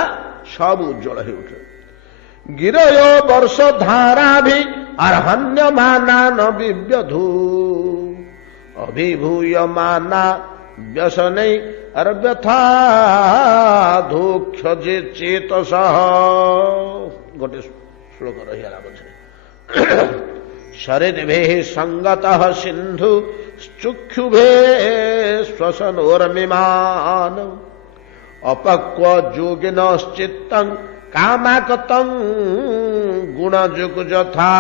ସବୁ ଉଜ୍ଜ୍ୱଳ ହେଇ ଉଠେ। ଗିରୟ ବର୍ଷ ଧାରାଭି ଅର୍ହଣ୍ୟ ମାନା ନ ବିବ୍ୟଧୁ, ଅଭିଭୂୟ ମାନା ବ୍ୟସନୈ ଅର୍ବ୍ୟଥା ଧୋକ୍ଷ ଯେ ଚେତସଃ। ଗୋଟେ ଶ୍ଲୋକ ରହିଗଲା ମଝିରେ। ଶରିଦ୍ଭେ ସଙ୍ଗତଃ ସିନ୍ଧୁ ଚକ୍ଷୁଭେ ଶ୍ଵସନୋର୍ମିମାନ୍, ଅପକ୍ୱ ଯୋଗିନଶ୍ଚିତ୍ତଂ କାମାକତଂ ଗୁଣଯୁଗ ଯଥା।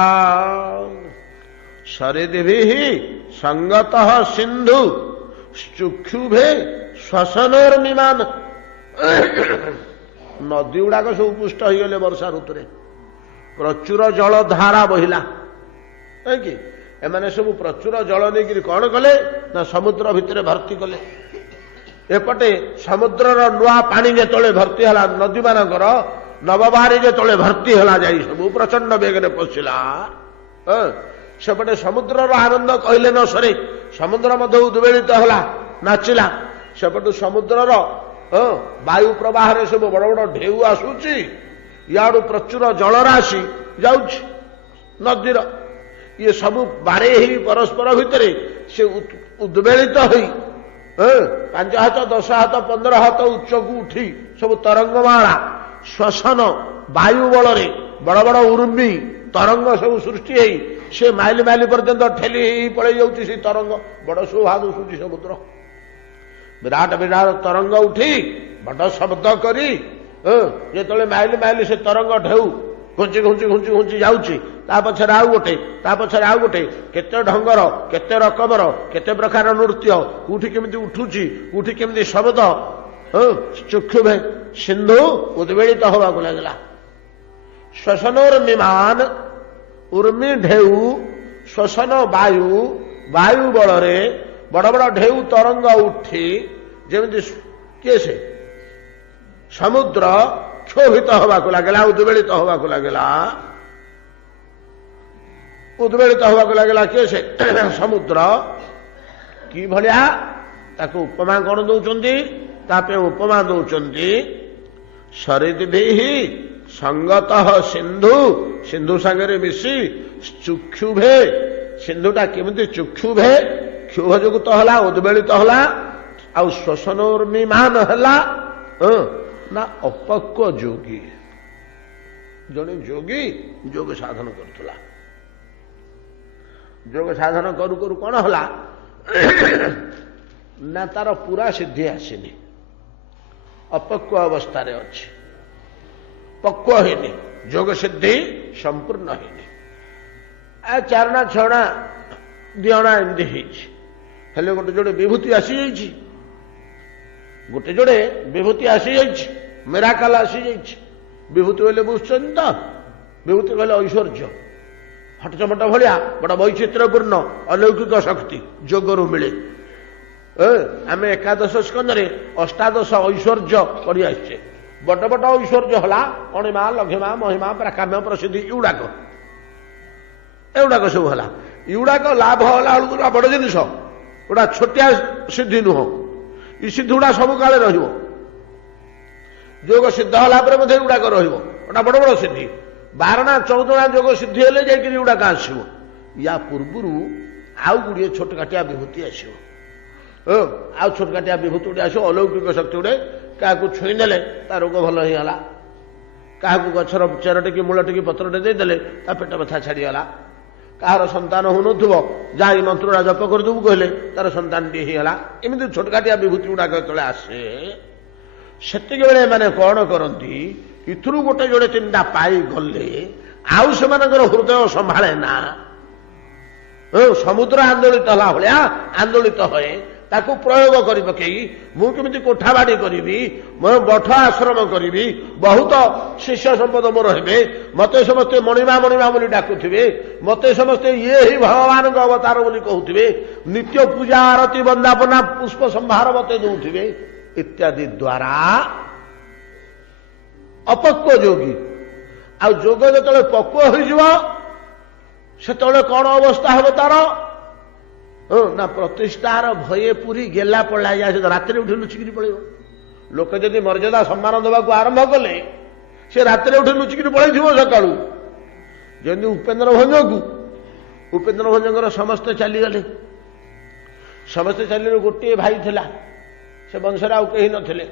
ଶରିଦ୍ଭିଃ ସଙ୍ଗତଃ ସିନ୍ଧୁ ଚକ୍ଷୁଭେ ଶ୍ଵସନୋର୍ମିମାନ୍। ନଦୀ ଗୁଡାକ ସବୁ ପୁଷ୍ଟ ହେଇଗଲେ ବର୍ଷା ଋତୁରେ, ପ୍ରଚୁର ଜଳ ଧାରା ବହିଲା। କାହିଁକି? ଏମାନେ ସବୁ ପ୍ରଚୁର ଜଳ ନେଇକିରି କଣ କଲେ ନା ସମୁଦ୍ର ଭିତରେ ଭର୍ତ୍ତି କଲେ। ଏପଟେ ସମୁଦ୍ରର ନୂଆ ପାଣି ଯେତେବେଳେ ଭର୍ତ୍ତି ହେଲା, ନଦୀ ମାନଙ୍କର ନବବାରି ଯେତେବେଳେ ଭର୍ତ୍ତି ହେଲା, ଯାଇ ସବୁ ପ୍ରଚଣ୍ଡ ବେଗରେ ପଶିଲା, ସେପଟେ ସମୁଦ୍ରର ଆନନ୍ଦ କହିଲେ ନ ସରେ। ସମୁଦ୍ର ମଧ୍ୟ ଉଦ୍ବେଳିତ ହେଲା, ନାଚିଲା। ସେପଟୁ ସମୁଦ୍ରର ବାୟୁ ପ୍ରବାହରେ ସବୁ ବଡ ବଡ ଢେଉ ଆସୁଛି, ଇଆଡୁ ପ୍ରଚୁର ଜଳରାଶି ଯାଉଛି ନଦୀର। ଇଏ ସବୁ ବାଡ଼େଇ ହେଇ ପରସ୍ପର ଭିତରେ ସେ ଉଦ୍ବେଳିତ ହୋଇ 5 ହାତ 10 ହାତ 15 ହାତ ଉଚ୍ଚକୁ ଉଠି ସବୁ ତରଙ୍ଗମାଳା ଶ୍ଵସନ ବାୟୁ ବଳରେ ବଡ ବଡ ଉର୍ମି ତରଙ୍ଗ ସବୁ ସୃଷ୍ଟି ହେଇ ସେ ମାଇଲ ମାଇଲ ପର୍ଯ୍ୟନ୍ତ ଠେଲି ହେଇ ପଳେଇ ଯାଉଛି। ସେ ତରଙ୍ଗ ବଡ ଶୋଭା ଦିଶୁଛି ସମୁଦ୍ର। ବିରାଟ ବିରାଟ ତରଙ୍ଗ ଉଠି ବଡ ଶବ୍ଦ କରି ଯେତେବେଳେ ମାଇଲ ମାଇଲ ସେ ତରଙ୍ଗ ଢେଉ ଘୁଞ୍ଚି ଘୁଞ୍ଚି ଘୁଞ୍ଚି ଘୁଞ୍ଚି ଯାଉଛି, ତା ପଛରେ ଆଉ ଗୋଟେ, ତା ପଛରେ ଆଉ ଗୋଟେ, କେତେ ଢଙ୍ଗର, କେତେ ରକମର, କେତେ ପ୍ରକାର ନୃତ୍ୟ, କୋଉଠି କେମିତି ଉଠୁଛି, କୋଉଠି କେମିତି ଶବ୍ଦ। ଚକ୍ଷୁଭେ ସିନ୍ଧୁ ଉଦ୍ବେଳିତ ହେବାକୁ ଲାଗିଲା। ଶ୍ଵସନୋର୍ମିମାନ୍, ଉର୍ମି ଢେଉ, ଶ୍ଵସନ ବାୟୁ, ବାୟୁ ବଳରେ ବଡ ବଡ ଢେଉ ତରଙ୍ଗ ଉଠି ଯେମିତି କିଏ ସେ ସମୁଦ୍ର କ୍ଷୋଭିତ ହେବାକୁ ଲାଗିଲା, ଉଦ୍ବେଳିତ ହେବାକୁ ଲାଗିଲା। ଉଦ୍ବେଳିତ ହେବାକୁ ଲାଗିଲା କିଏ ସେ ସମୁଦ୍ର। କି ଭଳିଆ ତାକୁ ଉପମା କଣ ଦଉଛନ୍ତି? ତା ପାଇଁ ଉପମା ଦଉଛନ୍ତି ଶରିଦ୍ଭିଃ ସଙ୍ଗତଃ ସିନ୍ଧୁ, ସିନ୍ଧୁ ସାଙ୍ଗରେ ମିଶି ଚକ୍ଷୁଭେ, ସିନ୍ଧୁଟା କେମିତି ଚକ୍ଷୁଭେ କ୍ଷୋଭ ଯୁକ୍ତ ହେଲା, ଉଦ୍ବେଳିତ ହେଲା, ଆଉ ଶ୍ଵସନୋର୍ମିମାନ୍ ହେଲା। ନା ଅପକ୍ୱ ଯୋଗୀ, ଜଣେ ଯୋଗୀ ଯୋଗ ସାଧନ କରୁଥିଲା। ଯୋଗ ସାଧନ କରୁ କରୁ କଣ ହେଲା ନା ତାର ପୁରା ସିଦ୍ଧି ଆସିନି, ଅପକ୍ୱ ଅବସ୍ଥାରେ ଅଛି, ପକ୍ୱ ହେଇନି, ଯୋଗ ସିଦ୍ଧି ସମ୍ପୂର୍ଣ୍ଣ ହେଇନି। ଚାରଣା ଛଅଣା ଦିଅଣା ଏମିତି ହେଇଛି, ହେଲେ ଗୋଟେ ଯୋଡ଼େ ବିଭୂତି ଆସିଯାଇଛି, ଗୋଟେ ଯୋଡ଼େ ବିଭୂତି ଆସିଯାଇଛି, ମେରାକାଲ ଆସିଯାଇଛି। ବିଭୂତି କହିଲେ ବୁଝୁଛନ୍ତି ତ? ବିଭୂତି କହିଲେ ଐଶ୍ୱର୍ଯ୍ୟ, ହଟଚମଟ ଭଳିଆ ବଡ଼ ବୈଚିତ୍ର୍ୟପୂର୍ଣ୍ଣ ଅଲୌକିକ ଶକ୍ତି ଯୋଗରୁ ମିଳେ। ଆମେ ଏକାଦଶ ସ୍କନ୍ଧରେ ଅଷ୍ଟାଦଶ ଐଶ୍ୱର୍ଯ୍ୟ କରି ଆସିଛେ। ବଡ଼ ବଡ଼ ଐଶ୍ୱର୍ଯ୍ୟ ହେଲା ଅଣିମା, ଲଘିମା, ମହିମା, ପ୍ରାକାମ୍ୟ, ପ୍ରସିଦ୍ଧି, ଏଗୁଡ଼ାକ ସବୁ ହେଲା। ଏଗୁଡ଼ାକ ଲାଭ ହେଲା ବେଳକୁ ବଡ଼ ଜିନିଷ, ଗୋଟା ଛୋଟିଆ ସିଦ୍ଧି ନୁହଁ। ଏ ସିଦ୍ଧି ଗୁଡ଼ା ସବୁ କାଳେ ରହିବ। ଯୋଗ ସିଦ୍ଧ ହେଲା ପରେ ମଧ୍ୟ ଏଗୁଡ଼ାକ ରହିବ, ଗୋଟା ବଡ଼ ବଡ଼ ସିଦ୍ଧି। 12 14 ଯୋଗ ସିଦ୍ଧି ହେଲେ ଯାଇକରି ଏଗୁଡ଼ାକ ଆସିବ। ୟା ପୂର୍ବରୁ ଆଉ ଗୁଡ଼ିଏ ଛୋଟକାଟିଆ ବିଭୂତି ଆସିବ। ଆଉ ଛୋଟକାଟିଆ ବିଭୂତି ଗୋଟେ ଆସିବ, ଅଲୌକିକ ଶକ୍ତି ଗୋଟେ। କାହାକୁ ଛୁଇଁ ଦେଲେ ତା ରୋଗ ଭଲ ହେଇଗଲା, କାହାକୁ ଗଛର ଚେରଟେ କି ମୂଳଟେ କି ପତ୍ରଟେ ଦେଇଦେଲେ ତା ପେଟ ବ୍ୟଥା ଛାଡ଼ିଗଲା, କାହାର ସନ୍ତାନ ହଉନଥିବ ଯାହା ଏଇ ମନ୍ତ୍ରଟା ଜପ କରିଦେବୁ କହିଲେ ତାର ସନ୍ତାନଟିଏ ହେଇଗଲା। ଏମିତି ଛୋଟକାଟିଆ ବିଭୂତି ଗୁଡ଼ାକ ଯେତେବେଳେ ଆସେ, ସେତିକି ବେଳେ ଏମାନେ କ'ଣ କରନ୍ତି, ଏଥିରୁ ଗୋଟେ ଯୋଡ଼େ 3ଟା ପାଇଗଲେ ଆଉ ସେମାନଙ୍କର ହୃଦୟ ସମ୍ଭାଳେ ନା। ସମୁଦ୍ର ଆନ୍ଦୋଳିତ ହେଲା ଭଳିଆ ଆନ୍ଦୋଳିତ ହୁଏ। ତାକୁ ପ୍ରୟୋଗ କରି ପକେଇ ମୁଁ କେମିତି କୋଠାବାଡ଼ି କରିବି, ମୁଁ ମଠ ଆଶ୍ରମ କରିବି, ବହୁତ ଶିଷ୍ୟ ସମ୍ପଦ ମୋର ହେବେ, ମତେ ସମସ୍ତେ ମଣିମା ମଣିମା ବୋଲି ଡାକୁଥିବେ, ମତେ ସମସ୍ତେ ଇଏ ହିଁ ଭଗବାନଙ୍କ ଅବତାର ବୋଲି କହୁଥିବେ, ନିତ୍ୟ ପୂଜା ଆରତି ବନ୍ଦାପନା ପୁଷ୍ପ ସମ୍ଭାର ମତେ ଦଉଥିବେ ଇତ୍ୟାଦି ଦ୍ୱାରା ଅପକ୍ୱ ଯୋଗୀ। ଆଉ ଯୋଗ ଯେତେବେଳେ ପକ୍ୱ ହୋଇଯିବ ସେତେବେଳେ କ'ଣ ଅବସ୍ଥା ହେବ ତାର? ନା ପ୍ରତିଷ୍ଠାର ଭୟେ ପୁରୀ ଗେଲା ପଳା ଯାଏ, ରାତିରେ ଉଠି ଲୁଚିକିରି ପଳେଇବ। ଲୋକ ଯଦି ମର୍ଯ୍ୟାଦା ସମ୍ମାନ ଦେବାକୁ ଆରମ୍ଭ କଲେ ସେ ରାତିରେ ଉଠି ଲୁଚିକିରି ପଳେଇଥିବ ସକାଳୁ। ଯେମିତି ଉପେନ୍ଦ୍ର ଭଞ୍ଜଙ୍କର ସମସ୍ତେ ଚାଲିଗଲେ। ସମସ୍ତେ ଚାଲିଗଲେ, ଗୋଟିଏ ଭାଇ ଥିଲା, ସେ ବଂଶରେ ଆଉ କେହି ନଥିଲେ,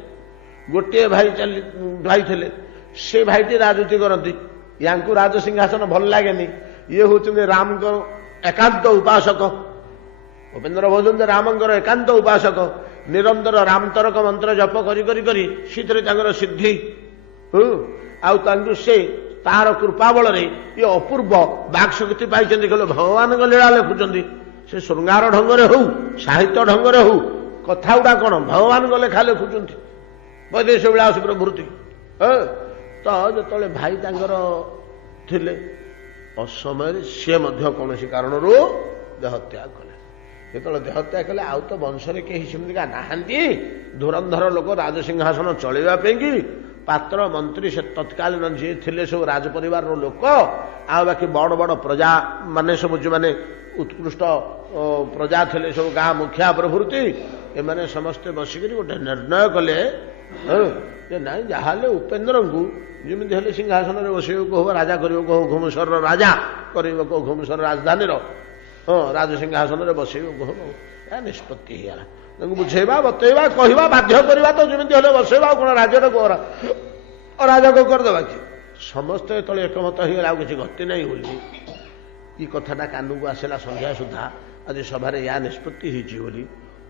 ଗୋଟିଏ ଭାଇ ଥିଲେ। ସେ ଭାଇଟି ରାଜୁତି କରନ୍ତି, ୟାଙ୍କୁ ରାଜସିଂହାସନ ଭଲ ଲାଗେନି। ଇଏ ହେଉଛନ୍ତି ରାମଙ୍କ ଏକାନ୍ତ ଉପାସକ। ଉପେନ୍ଦ୍ର ଭଞ୍ଜ ରାମଙ୍କର ଏକାନ୍ତ ଉପାସକ, ନିରନ୍ତର ରାମତରକ ମନ୍ତ୍ର ଜପ କରି କରି କରି ସେଥିରେ ତାଙ୍କର ସିଦ୍ଧି। ଆଉ ତାଙ୍କୁ ସେ ତାହାର କୃପା ବଳରେ ଇଏ ଅପୂର୍ବ ବାକ୍ଶକ୍ତି ପାଇଛନ୍ତି। କହିଲେ ଭଗବାନଙ୍କ ଲୀଳା ଲେଖୁଛନ୍ତି, ସେ ଶୃଙ୍ଗାର ଢଙ୍ଗରେ ହଉ, ସାହିତ୍ୟ ଢଙ୍ଗରେ ହଉ, କଥା ଗୁଡ଼ା କ'ଣ ଭଗବାନଙ୍କ ଲେଖା ଲେଖୁଛନ୍ତି, ବୈଦେଶ ବିଳାସ ପ୍ରଭୃତି। ତ ଯେତେବେଳେ ଭାଇ ତାଙ୍କର ଥିଲେ ଅସମୟରେ ସିଏ ମଧ୍ୟ କୌଣସି କାରଣରୁ ଦେହତ୍ୟାଗ କଲେ। ଯେତେବେଳେ ଦେହତ୍ୟାଗ କଲେ ଆଉ ତ ବଂଶରେ କେହି ସେମିତିକା ନାହାନ୍ତି ଧୁରନ୍ଧର ଲୋକ ରାଜସିଂହାସନ ଚଳେଇବା ପାଇଁକି। ପାତ୍ର ମନ୍ତ୍ରୀ ସେ ତତ୍କାଳୀନ ଯିଏ ଥିଲେ ସବୁ ରାଜ ପରିବାରର ଲୋକ, ଆଉ ବାକି ବଡ଼ ବଡ଼ ପ୍ରଜା ମାନେ ସବୁ ଯେଉଁମାନେ ଉତ୍କୃଷ୍ଟ ପ୍ରଜା ଥିଲେ ସବୁ ଗାଁ ମୁଖିଆ ପ୍ରଭୃତି, ଏମାନେ ସମସ୍ତେ ବସିକରି ଗୋଟେ ନିର୍ଣ୍ଣୟ କଲେ ଯେ ନାଇଁ ଯାହାହେଲେ ଉପେନ୍ଦ୍ରଙ୍କୁ ଯେମିତି ହେଲେ ସିଂହାସନରେ ବସେଇବାକୁ ହବ, ରାଜା କରିବାକୁ ହବ, ଘୁମୁସରର ରାଜା କରିବାକୁ, ଘୁମୁସର ରାଜଧାନୀର ରାଜସିଂହାସନରେ ବସେଇବାକୁ ହବ। ଏହା ନିଷ୍ପତ୍ତି ହେଇଗଲା। ତାଙ୍କୁ ବୁଝେଇବା, ବତେଇବା, କହିବା, ବାଧ୍ୟ କରିବା, ତ ଯେମିତି ହେଲେ ବସେଇବା। ଆଉ କ'ଣ ରାଜ୍ୟଟାକୁ ଅରାଜକ କରିଦେବା କି? ସମସ୍ତେ ଯେତେବେଳେ ଏକମତ ହେଇଗଲା ଆଉ କିଛି ଗତି ନାହିଁ ବୋଲି ଏ କଥାଟା କାନକୁ ଆସିଲା ସନ୍ଧ୍ୟା ସୁଦ୍ଧା, ଆଜି ସଭାରେ ଏହା ନିଷ୍ପତ୍ତି ହେଇଛି ବୋଲି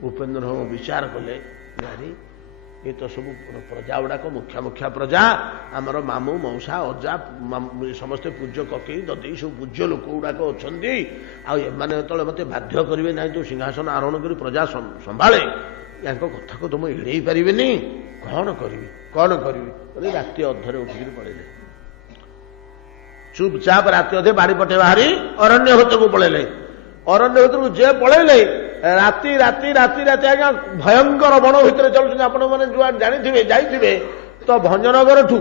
ଉପେନ୍ଦ୍ର ବିଚାର କଲେ। ନାରୀ ଏ ତ ସବୁ ପ୍ରଜା ଗୁଡ଼ାକ ମୁଖ୍ୟା ପ୍ରଜା, ଆମର ମାମୁଁ ମଉସା ଅଜା ସମସ୍ତେ ପୂଜ୍ୟ କକେଇ ଦଦେଇ ସବୁ ପୂଜ୍ୟ ଲୋକ ଗୁଡ଼ାକ ଅଛନ୍ତି। ଆଉ ଏମାନେ ଯେତେବେଳେ ମୋତେ ବାଧ୍ୟ କରିବେ ନାହିଁ ତୁ ସିଂହାସନ ଆରୋହଣ କରି ପ୍ରଜା ସମ୍ଭାଳେ, ୟାଙ୍କ କଥାକୁ ତ ମୁଁ ଏଡ଼େଇ ପାରିବିନି। କ'ଣ କରିବି ରାତି ଅଧରେ ଉଠିକିରି ପଳେଇଲେ। ଚୁପଚାପ ରାତି ଅଧେ ବାଡ଼ି ପଟେ ବାହାରି ଅରଣ୍ୟ ଭିତରକୁ ପଳେଇଲେ। ଅରଣ୍ୟ ଭିତରକୁ ଯେ ପଳେଇଲେ, ରାତି ଆଜ୍ଞା ଭୟଙ୍କର ବଣ ଭିତରେ ଚାଲୁଛନ୍ତି। ଆପଣମାନେ ଯୁଆଡ଼େ ଜାଣିଥିବେ ଯାଇଥିବେ ତ ଭଞ୍ଜନଗରଠୁ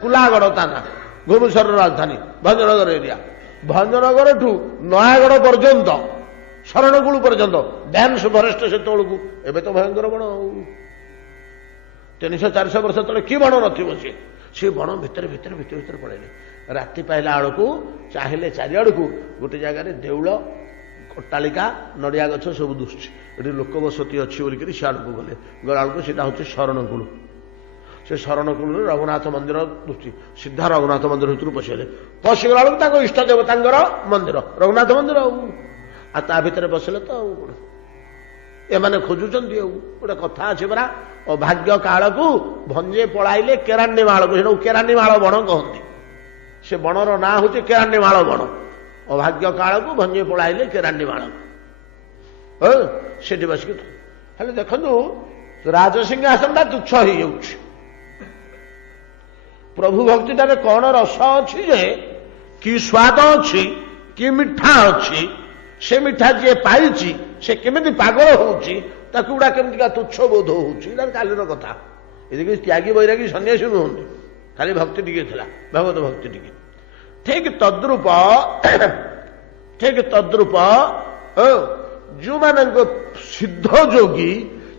କୁଲାଗଡ଼ ତା ନା, ଭୁବନେଶ୍ୱରର ରାଜଧାନୀ ଭଞ୍ଜନଗର ଏରିଆ, ଭଞ୍ଜନଗରଠୁ ନୟାଗଡ଼ ପର୍ଯ୍ୟନ୍ତ, ଶରଣକୁଳ ପର୍ଯ୍ୟନ୍ତ ଡ୍ୟାନ୍ସ ଫରେଷ୍ଟ ସେତେବେଳକୁ। ଏବେ ତ ଭୟଙ୍କର ବଣ, 300-400 ବର୍ଷ ତଳେ କି ବଣ ନଥିବ ସିଏ। ସେ ବଣ ଭିତରେ ପଳେଇଲେ। ରାତି ପାଇଲା ବେଳକୁ ଚାହିଁଲେ ଚାରିଆଡ଼କୁ, ଗୋଟେ ଜାଗାରେ ଦେଉଳ, ଅଟ୍ଟାଳିକା, ନଡ଼ିଆ ଗଛ ସବୁ ଦୁଶୁଛି, ଏଠି ଲୋକ ବସତି ଅଛି ବୋଲିକରି ସିଆଡ଼କୁ ଗଲେ। ଗଲାବେଳକୁ ସେଇଟା ହେଉଛି ଶରଣକୁଳ। ସେ ଶରଣକୁଳରେ ରଘୁନାଥ ମନ୍ଦିର ଦୁଶୁଛି। ସିଧା ରଘୁନାଥ ମନ୍ଦିର ଭିତରୁ ପଶିଗଲେ। ପଶିଗଲା ବେଳକୁ ତାଙ୍କ ଇଷ୍ଟ ଦେବତାଙ୍କର ମନ୍ଦିର ରଘୁନାଥ ମନ୍ଦିର। ଆଉ ତା ଭିତରେ ବସିଲେ ତ ଆଉ କ'ଣ। एमाने खोजुचंती गोटे कथा अच्छे परा अभाग्य काल को भंजे पड़ाइले केराण्यमाल को केराण्यमाल बण कहती से बणर ना हूँ केराण्यमाल बण अभाग्य काल को भंजे पड़ाइले केराण्यमाल से बसिक हेले देखु राजसिंहासन तुच्छ हो जाऊँ प्रभु भक्तिटारे कौन रस अच्छी जे कि स्वाद अच्छी कि मिठा अच्छी से मिठा जी पाई से केमी पागल होगा केमिका तुच्छ बोध होली कथा ये त्यागी बैरागी सन्यासी नुहति खाली भक्ति टिके थिला भगवत भक्ति टिके ठीक तद्रूप जो मान सिद्ध जोगी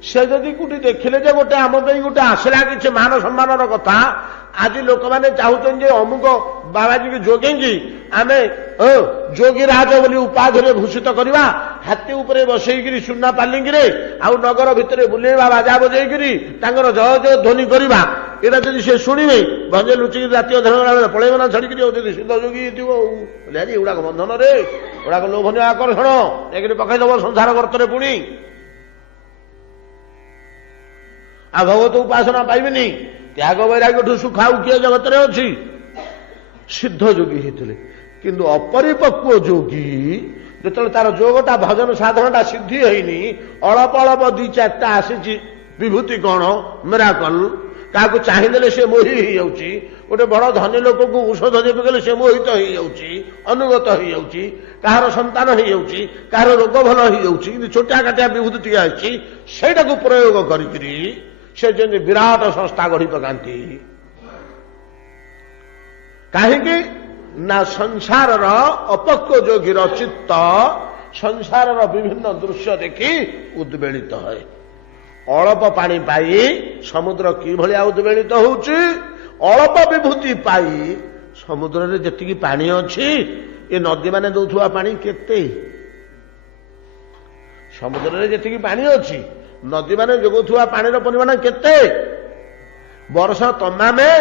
से जदि कोटी देखिले जे गोटे आम गोटे आसला कि मान सम्मान कथा आज लोक मैंने चाहते अमुक बाबाजी की जोगी आम जोगी राज बोली उपाधि भूषित करवा हाथी उपरे बसईकरी सुना पालिंगी आउ नगर भितर बुलेवा बाजा बजेकरी जय जय ध्वनि करवा यहाँ जब से शुणे भंजे लुचिक राति अधर पलैब ना छड़क सिद्ध जोगी एगुड़ाक बंधन रे गुड़ाक लोभनीय आकर्षण एक पकईदब संसार गर्तरे पुणी आ भगवत उपासना पाइबेनी त्याग वैराग्य सुखाऊ किए जगत रे अच्छी सिद्ध जोगी होते किंतु अपरिपक्व जोगी जो तार जोगटा भजन साधनटा सिद्धि होनी अल्प अल्प दी चार्टा आसी विभूति कौन मेराकल क्या चाहिए से मोही हो जाऊँगी गोटे बड़ धनी लोक को औषध देवी गले से मोहित हो जाऊँगी अनुगत हो जाऊँगी कहार संतान हो जाऊँगी कहार रोग भल हो जाऊँगी छोटिया काटिया विभूति टी आसी सेटा को प्रयोग करी से जमी विराट संस्था गढ़ी पकाती कहीं ना संसार अपक्व जोगी चित्त संसार विभिन्न दृश्य देखी उद्वेलित है अल्प पानी पाई समुद्र कि भाया उद्वेलित होउछि अल्प विभूति पाई समुद्र रे जतिकी पानी अच्छी ये नदी माने दौथुआ पानी केते समुद्र रे जतिकी पानी अच्छी नदी माने जोगुथुआ पानी परिमाण केते वर्ष तमामे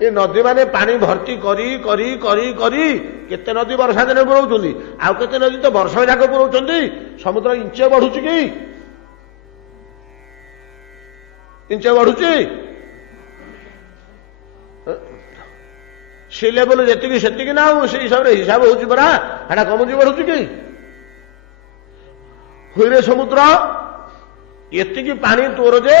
ये नदी माने पानी भर्ती करी करी करी करी केते नदी वर्षा दिन पुरौछंती आउ केते नदी तो वर्ष जाक पुरौछंती समुद्र इंचे बढ़ुछि कि इंचे बढ़ुछि से लेवल जेतिकी सेतिकी ना से हिसाब रे हिसाब होउछि परा हेडा कमुछि बढ़ुछि कि हुइरे समुद्र एतिकी पानी तोर जे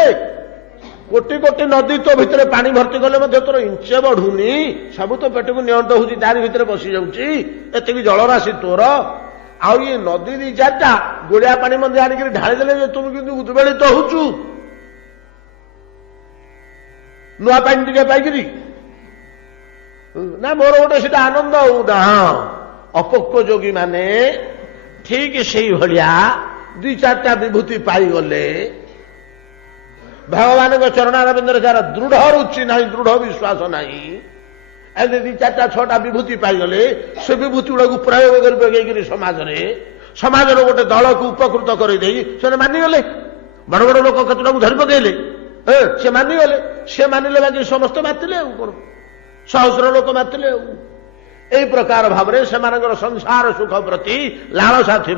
कोटी कोटी नदी तो भितर पानी भर्ती कले मध्य तोर इंचे बढ़ुनी सब तो पेट को नियंत होउछि तारि भितर बसी जाउछि एतिकी जलराशि तोर आउ ये नदी दी चारटा गोलिया पानी मध्य आनिक ढाली देले जे तुम किंतु उद्वेलित होउछु नुआ पानी टिके पाइकरी ना मोर गोटे सीटा आनंद ना अपक्व जोगी माने ठीक से भाया दुई चार्टा विभूति पाईगले भगवान चरणारविंदर जार दृढ़ रुचि ना दृढ़ विश्वास ना दी चार्टा छटा विभूति पाईगले से विभूति गुड़ा प्रयोग कर समाज गोटे दल को उपकृत कर मानिगले बड़ बड़ लोक कतटा धरी पकड़े से मानिगले से मानिले बाकी समस्त मातिले कौन सहस्र लोक मातिले यही प्रकार भाव से संसार सुख प्रति लालसा थी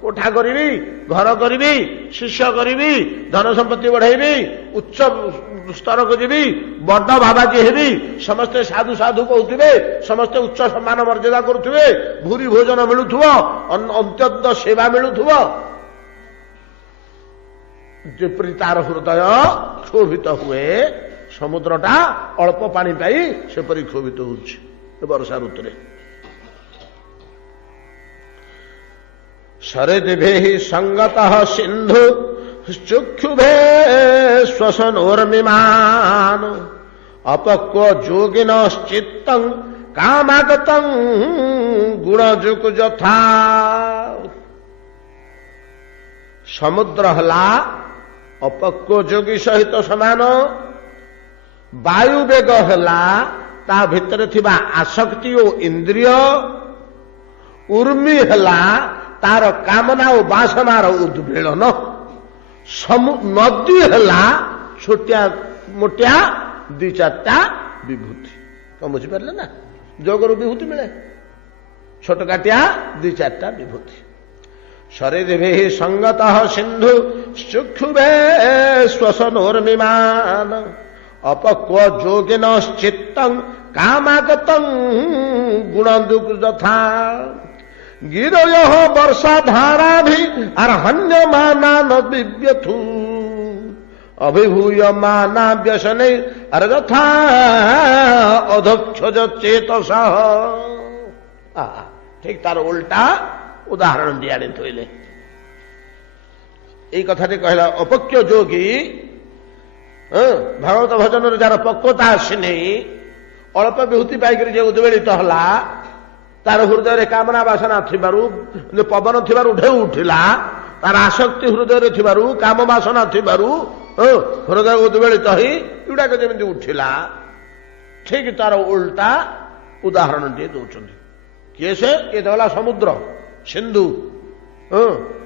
कोठा करी घर करी शिष्य करी धन संपत्ति बढ़ेबी उच्च स्तर को जी बड़ बाबाजी हेबी समस्ते साधु साधु कहते समस्ते उच्च सम्मान मर्यादा करुवे भूरी भोजन मिलुव अंत्यंत सेवा मिलुव जेपरी तार हृदय क्षोभित हुए समुद्रटा अल्प पानी पाई सेपरी क्षोभित हो वर्षा ऋतु शरदिभे संगत सिंधु चुक्षुभे श्वसनोर्मिमान अपक्व जोगिनश्चित्त कामागत गुणजुक यथा समुद्र हला अपक्व जोगी सहित समान वायु वेग हला ता भितर थिबा आसक्ति और इंद्रिय उर्मी हला तार कामना और वासनार उद्वेलन नदी हला छोटिया मोटिया दी चार्टा विभूति कौन बुझिपारे ना जोगर विभूति मिले छोट काटिया दी चार्टा विभूति शरीरभिः संगतः सिंधु चक्षुभे श्वसनोर्मिमान अपक्व जोगिनश्चित्तं कामागतं गुणदुग्धथा गिरयोः वर्षाधाराभिः अर्हण्यमाना न बिव्यथु अभिभूयमाना व्यसने अर्गथा अधक्षज चेतसः। ठीक तार उल्टा उदाहरण दिया थोले यही कथाटी कहला अपक्य जोगी भागवत भजन जार पक्वता आसीनी अल्प विभूति पाइक उद्वेलित हला तार हृदय कामना बासना थिबारु पवन थिबारु ढेउ उठिला तार आसक्ति हृदय थिबारु काम बासना थिबारु हृदय उद्वेलित ही युडाक जमी उठिला ठीक तार उल्टा उदाहरण टे दौरान किए से ये देला समुद्र सिंधु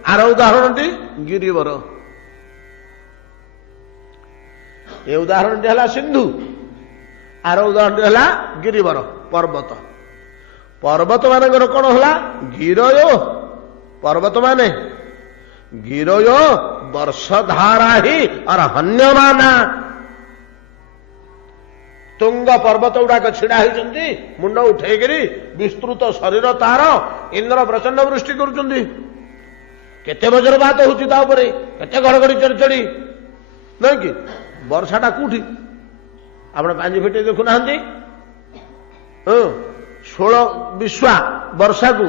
आर उदाहरण टी गिरिवर ये उदाहरण टी है सिंधु आर उदाहरण टी है गिरिवर पर्वत पर्वत मानकर कौन है गिरयो पर्वत माने गिरयो वर्षधारा ही और हन्यमाना तुंग पर्वत गुड़ाक छिड़ा होती मुंड उठेकरी विस्तृत शरीर तार इंद्र प्रचंड वृष्टि करुँच केते वज्रपात होती केते घड़घड़ी चढ़चड़ी नहीं कि वर्षाटा कौटी आप पांच फिटे देखुना 16 विश्वा वर्षा को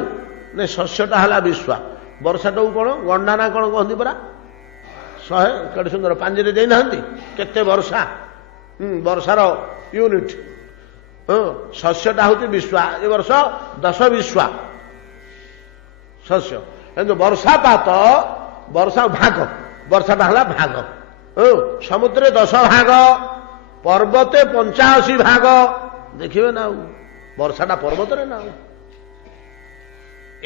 नहीं शस्यटा है विश्वा वर्षाटा को कौन गंडा ना कौन कहती परा 100 केटे सुंदर पांजरे देना केते वर्षा वर्षार यूनिट शस्यटा हूँ विश्वा ए वर्ष 10 विश्वा शस्य किंतु वर्षापात वर्षा भाग वर्षाटा है भाग समुद्र 10 भाग पर्वते 85 भाग देखिए ना वर्षाटा पर्वत ना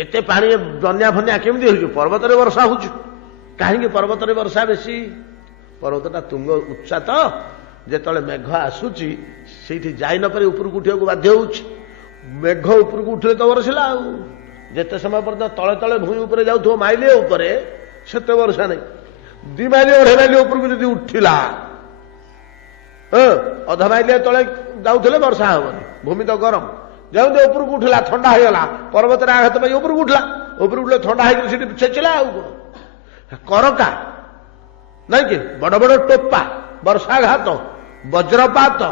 एते पानी बन्या फन्या केमती हो पर्वत वर्षा हो कहीं पर्वत वर्षा बेसी पर्वतटा तुंग उच्चा तो जिते मेघ आसूची से जाई नपारे उपरक उठा बाध्य हो मेघ उपरक उठे तो बरसला जिते समय पर्यटन तले तले भूमि उपर जाऊ माइलिए उपरे सेते वर्षा नहीं 2 माइल 2.5 माइल उपरक जदि उठिला अधा माइलिए तले जाऊे वर्षा हेनी भूमि तो गरम जो उपरक उठला थंडा होगा पर्वत आघात पाई उपरक उठला उपरक उठले थंडा होकर छेचिला करका नहीं कि बड़ बड़ टोपा वर्षाघात वज्रपात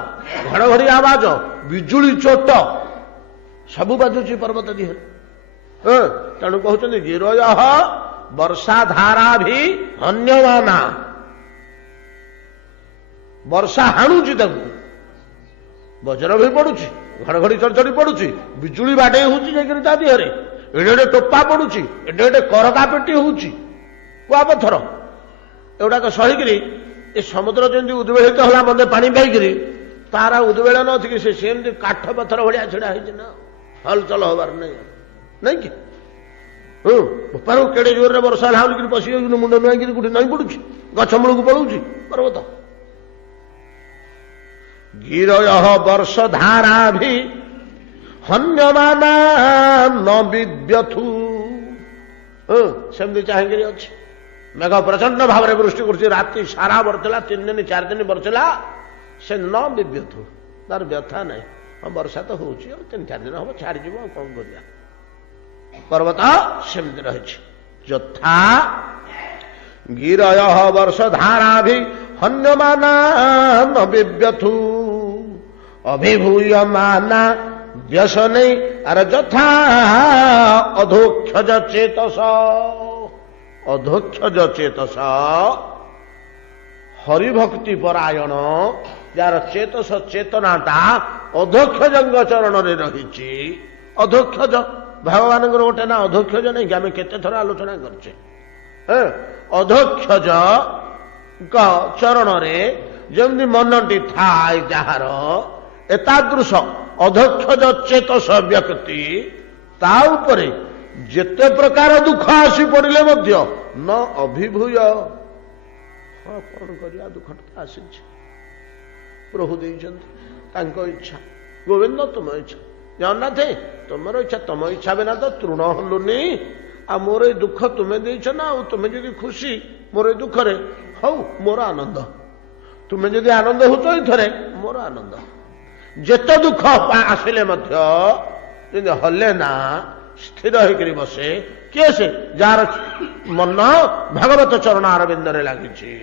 घड़घड़ी आवाज बिजुली चोट सबू बाजुची पर्वत दिहर तेणु कहते गिरय वर्षाधारा भी हन्यमाना वर्षा हाणुची वज्र भी पड़ुची घड़घड़ी चढ़चड़ी पड़ुची बिजुली बाटे होची देहरे एडे एडे टोपा पड़ुची एडे एडे करका पेटी होची कुआपथर एगुड़ाक सहीकरी ए समुद्र जमी उद्वेलित है मदे पानी पाइकी तार उद्वेलन अच्छी कि सेमती काठ पथर भाया छिड़ा होना हलचल हबार नहीं नहीं कि पर केड़े जोर वर्षा है पशि मुंड नुआई कौटे नई पड़ुची गछमूल को पड़ुची पर्वत गिरय वर्षधारा भी हन्यमाना न विव्यथु सेमती चाहेंगे अच्छी मेघ प्रचंड भाव में वृष्टि कर राति सारा बरसला 3 दिन 4 दिन बरसला से न विव्यथु तार व्यथा नहीं हम वर्षा तो हो 3-4 दिन हम छाड़ कौन कर पर्वत सेमती रही यथा गिरय वर्षधारा भी हन्यमाना न विव्यथु अभिभूयमाना व्यसने अर यथा अधोक्षज चेतस अधोक्षज चेतस हरिभक्ति परायण जार चेतस चेतनाटा अधोक्षज चरण में रही अधोक्षज भगवान गोटे ना अधोक्षज नहीं कि आम केते थर आलोचना करचे अधोक्षज चरण में जमी मनटी थाए जार एतादृश अधोक्षज चेतस व्यक्ति ता उपरे जेते प्रकार दुख आसी पड़े न अभिभूय हाँ कौन कर दुख आसी प्रभु देते इच्छा गोविंद तुम इच्छा जगन्नाथ तुम इच्छा तुम इच्छा बिना तो तृण हलुनी आ मोर ए दुख तुम्हें देछ ना तुम्हें जदि खुशी मोर ए दुख रे हौ मोर आनंद तुम्हें जदि आनंद होच थरे मोर आनंद जेते दुख आसिले हले ना स्थिर होकर बसे किए से जार मन भगवत चरण अरविंद लगी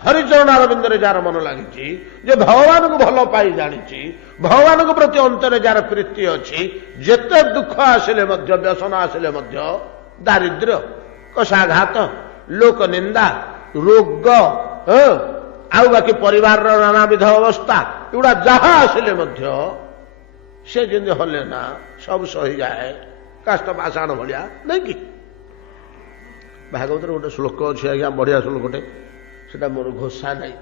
हरिचरण अरविंद जार मन लगी भगवान को भल पाई जानी भगवान को प्रति अंतर जार प्रीति अच्छी जेते दुख आसिले व्यसन आसिले दारिद्र्य कषाघात लोक निंदा रोग आउ बाकी परिवार नानाविध अवस्था एगुड़ा जहा आसिले से जिन हले ना सब सही जाए काष्ट पाषाण भाया नहीं कि भागवत गोटे श्लोक अच्छे आज्ञा बढ़िया श्लोकटे से मोर घोषा नहीं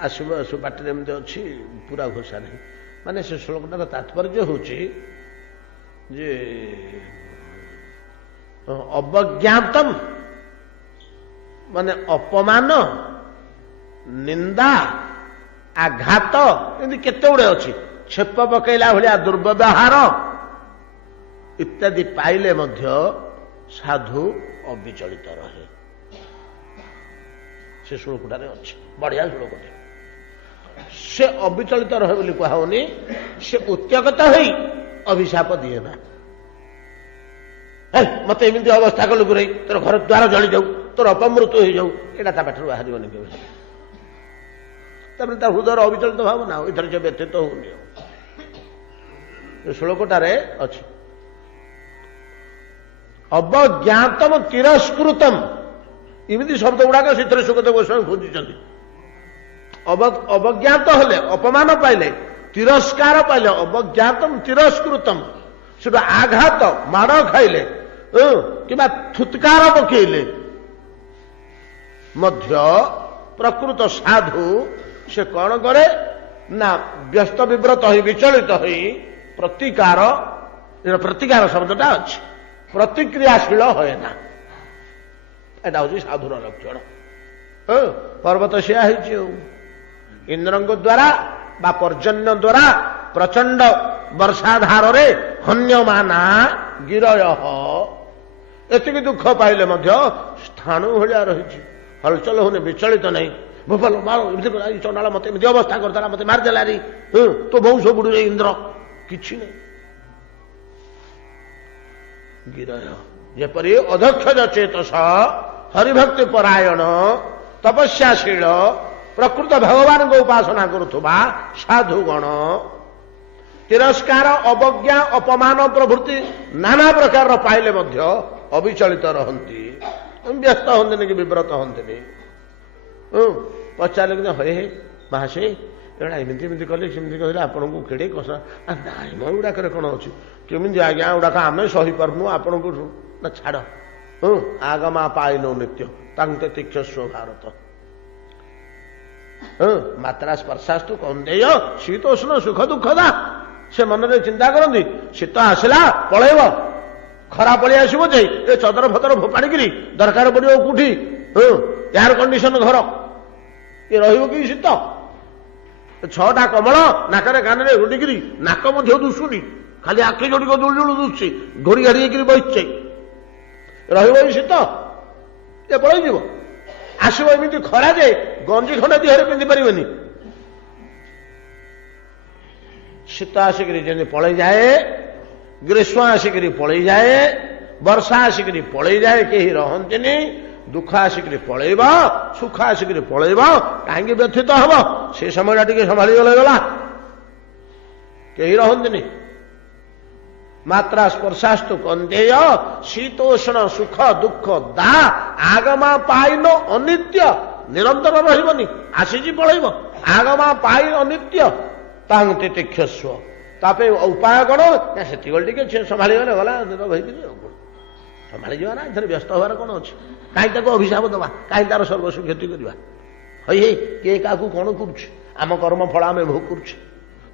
आसब आसु बाटे एमती अच्छी पूरा घोषा नहीं माने से श्लोकटार तात्पर्य होची जे अवज्ञातम माने अपमान निंदा आघात एमती केते गुड़े अच्छी छेप पकईला भाया दुर्व्यवहार इत्यादि पाइले मध्य साधु अविचलित रहे से श्लोकटारे अच्छे बढ़िया श्लोकटे से अविचलित रहे बोली कहनी से उत्यगत हो अभिशाप दिए ना मत एमती अवस्था कलु गुरई तोर घर द्वार जली जाऊ तोर अपमृत्यु हो जाऊ एटा ता पाठर बाहर हृदय अविचलित भाव ना इधर से व्यतीत होनी श्लोकटारे अच्छी अवज्ञातम तिरस्कृतम इमती शब्द गुड़ाक से सुखदेव गोस्वामी खोजुंट अवज्ञात हेले अपमान पाइले तिरस्कार पाइले अवज्ञातम तिरस्कृतम से आघात माड़ खाइले कि थुत्कार पकईले मध्य प्रकृत साधु से कौन करे ना व्यस्त विव्रत हो विचलित हो प्रतिकार शब्दटा अच्छी प्रतिक्रियाशील होए ना एटा हूँ साधुर लक्षण पर्वत सिया इंद्र द्वारा बा पर्जन्य द्वारा प्रचंड वर्षाधार हन्यमाना गिरय एति दुख पाइले स्थाणु भाया रही हलचल होने विचलित नहीं भोपाल मारो चंडाल मत अवस्था करता मत मारिदेला री तो वंश बुड़ी इंद्र किछि नहीं गिरय जेपरी अध्यक्ष चेतस हरिभक्ति परायण तपस्याशील प्रकृत भगवान को उपासना करुवा साधुगण तिरस्कार अवज्ञा अपमान प्रभृति नाना प्रकार पाइले अविचलित रहती व्यस्त हमें कि विव्रत हमें पचारे कि हे महाशे एड़ा एमती एमती कले सेमती कहले आपन को केड़े कसा नाई म गुड़ाक कौन अच्छी केमी आज्ञा गुड़ाक आम सही पार्नु आपण को ना छाड़ आगमा पाइनो नित्य तांते तीक्षस्व भारत मात्रा स्पर्शास्तु कौंदेय शीतोष्ण सुख दुखदा से मन में चिंता करती शीत आसला पलैब खरा पलि आसब जे ए चदर फदर फोपाड़ी दरकार पड़ो कौटी एयर कंडीशन घर ये रही शीत छटा कमल नाकरे कान गुटिकी नाक दुशुनी खाली आखि जोड़िक जुल जुल दुशुची घोड़ी घाड़ी बसचे रही शीत ये पलि आसब एमती खरा जे गंजी खंडे देहरे पिंधि पारे शीत आसिक पलि जाए ग्रीष्म आसिक पलि जाए वर्षा आसिक पलि जाए कहीं रहती दुख आसिक पलैब सुख आसिक पलैब कहीं व्यथित हम से समय टी संभाली गले गला कहीं रहती मात्रा स्पर्शास्तु कंदेय शीतोष्ण सुख दुख दा आगमा पाइन अनित्य निरंतर रही आसीजी पलैब आगमा पाइन अनित्य तांग तितिक्षस्व तापे उपाय कौन से संभाली गले गला संभाली जा ना इधर व्यस्त हबार कौन अच्छे कहीं ताको अभिशाप दवा कहीं तार सर्वस्व क्षति करवा हे किए क्या कौन करम कर्म फल आम भोग कर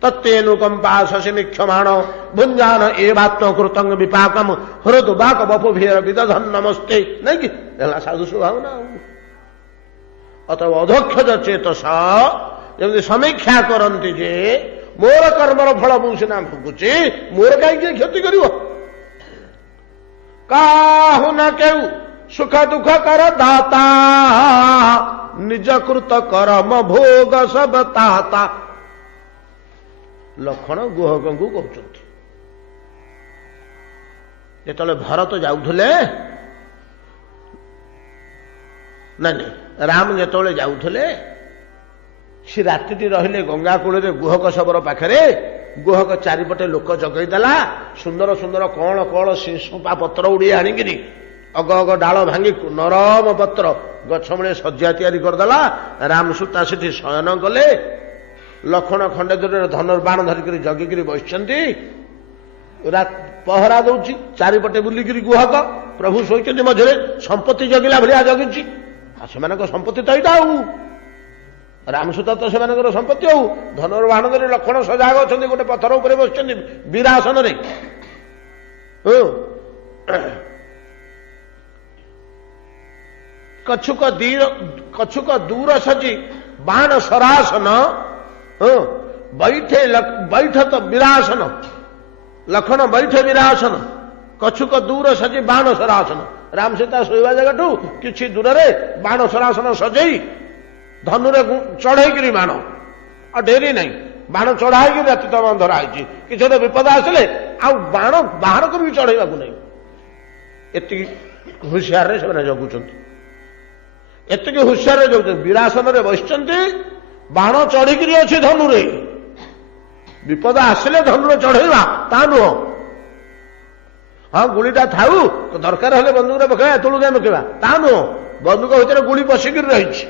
तत्तेनुकंपा शशि निक्षमाण भुंजान एवात्म कृतंग विपाकम हृद बाक बपु भीर विदधन नमस्ते नहीं कि साधु स्वभाव ना अतः अध्यक्ष चेतस जमी समीक्षा करती जे ମୋର କର୍ମର ଫଳ ମୁଁ ସିନା ଭୋଗୁଛି, ମୋର କାହିଁକି କ୍ଷତି କରିବ? କାହୁ ନା କେଉ ସୁଖ ଦୁଃଖ କର ଦାତା, ନିଜ କୃତ କରମ ଭୋଗ ସବ ତାତା। ଲକ୍ଷ୍ମଣ ଗୁହକଙ୍କୁ କହୁଛନ୍ତି। ଯେତେବେଳେ ଭରତ ଯାଉଥିଲେ, ନାଇଁ ରାମ ଯେତେବେଳେ ଯାଉଥିଲେ, ସେ ରାତିଟି ରହିଲେ ଗଙ୍ଗା କୂଳରେ ଗୁହକ ଶବର ପାଖରେ। ଗୁହକ ଚାରିପଟେ ଲୋକ ଜଗେଇ ଦେଲା। ସୁନ୍ଦର ସୁନ୍ଦର କଅଁଳ କଅଁଳ ଶିଂଶୁପା ପତ୍ର ଉଡ଼ି ଆଣିକିରି ଅଗ ଅଗ ଡାଳ ଭାଙ୍ଗି ନରମ ପତ୍ର ଗଛ ମୂଳେ ଶଯ୍ୟା ତିଆରି କରିଦେଲା। ରାମସୂତା ସେଠି ଶୟନ କଲେ। ଲକ୍ଷ୍ମଣ ଖଣ୍ଡେ ଦୂରରେ ଧନୁର୍ବାଣ ଧରିକିରି ଜଗିକିରି ବସିଛନ୍ତି। ପହରା ଦଉଛି ଚାରିପଟେ ବୁଲିକିରି ଗୁହକ। ପ୍ରଭୁ ଶୋଇଛନ୍ତି ମଝିରେ, ସମ୍ପତ୍ତି ଜଗିଲା ଭଳିଆ ଜଗିଛି। ଆଉ ସେମାନଙ୍କ ସମ୍ପତ୍ତି ତ ଏଇଟା। ଆଉ ରାମସୂତା ତ ସେମାନଙ୍କର ସମ୍ପତ୍ତି। ଆଉ ଧନୁର୍ବାଣ ଧରି ଲକ୍ଷ୍ମଣ ସଜାଗ ଅଛନ୍ତି, ଗୋଟେ ପଥର ଉପରେ ବସିଛନ୍ତି ବୀରାସନରେ। କଛୁକ ଦୂର ସଜି ବାଣ ସରାସନ, ବୈଠ ତ ବିରାସନ। ଲକ୍ଷ୍ମଣ ବୈଠ ବିରାସନ, କଛୁକ ଦୂର ସଜି ବାଣ ସରାସନ। ରାମ ସୀତା ଶୋଇବା ଜାଗାଠୁ କିଛି ଦୂରରେ ବାଣ ସରାସନ ସଜେଇ ଧନୁରେ ଚଢେଇକିରି ବାଣ, ଆଉ ଡେରି ନାହିଁ, ବାଣ ଚଢା ହେଇକି ରାତି ତମ ଧରା ହେଇଛି। କିଛି ଗୋଟେ ବିପଦ ଆସିଲେ ଆଉ ବାଣ ବାହାର କରିକି ଚଢେଇବାକୁ ନାହିଁ। ଏତିକି ହୁସିଆରରେ ସେମାନେ ଜଗୁଛନ୍ତି। ଏତିକି ହୁସିଆରରେ ଜଗୁଛନ୍ତି। ବିରାସନରେ ବସିଛନ୍ତି, ବାଣ ଚଢିକିରି ଅଛି ଧନୁରେ। ବିପଦ ଆସିଲେ ଧନୁରେ ଚଢେଇବା ତା ନୁହଁ। ହଁ ଗୁଳିଟା ଥାଉ, ଦରକାର ହେଲେ ବନ୍ଧୁକରେ ପକେଇବା, ଏତେବେଳକୁ କାଇଁ ପକେଇବା ତା ନୁହଁ। ବନ୍ଧୁକ ଭିତରେ ଗୁଳି ପଶିକିରି ରହିଛି,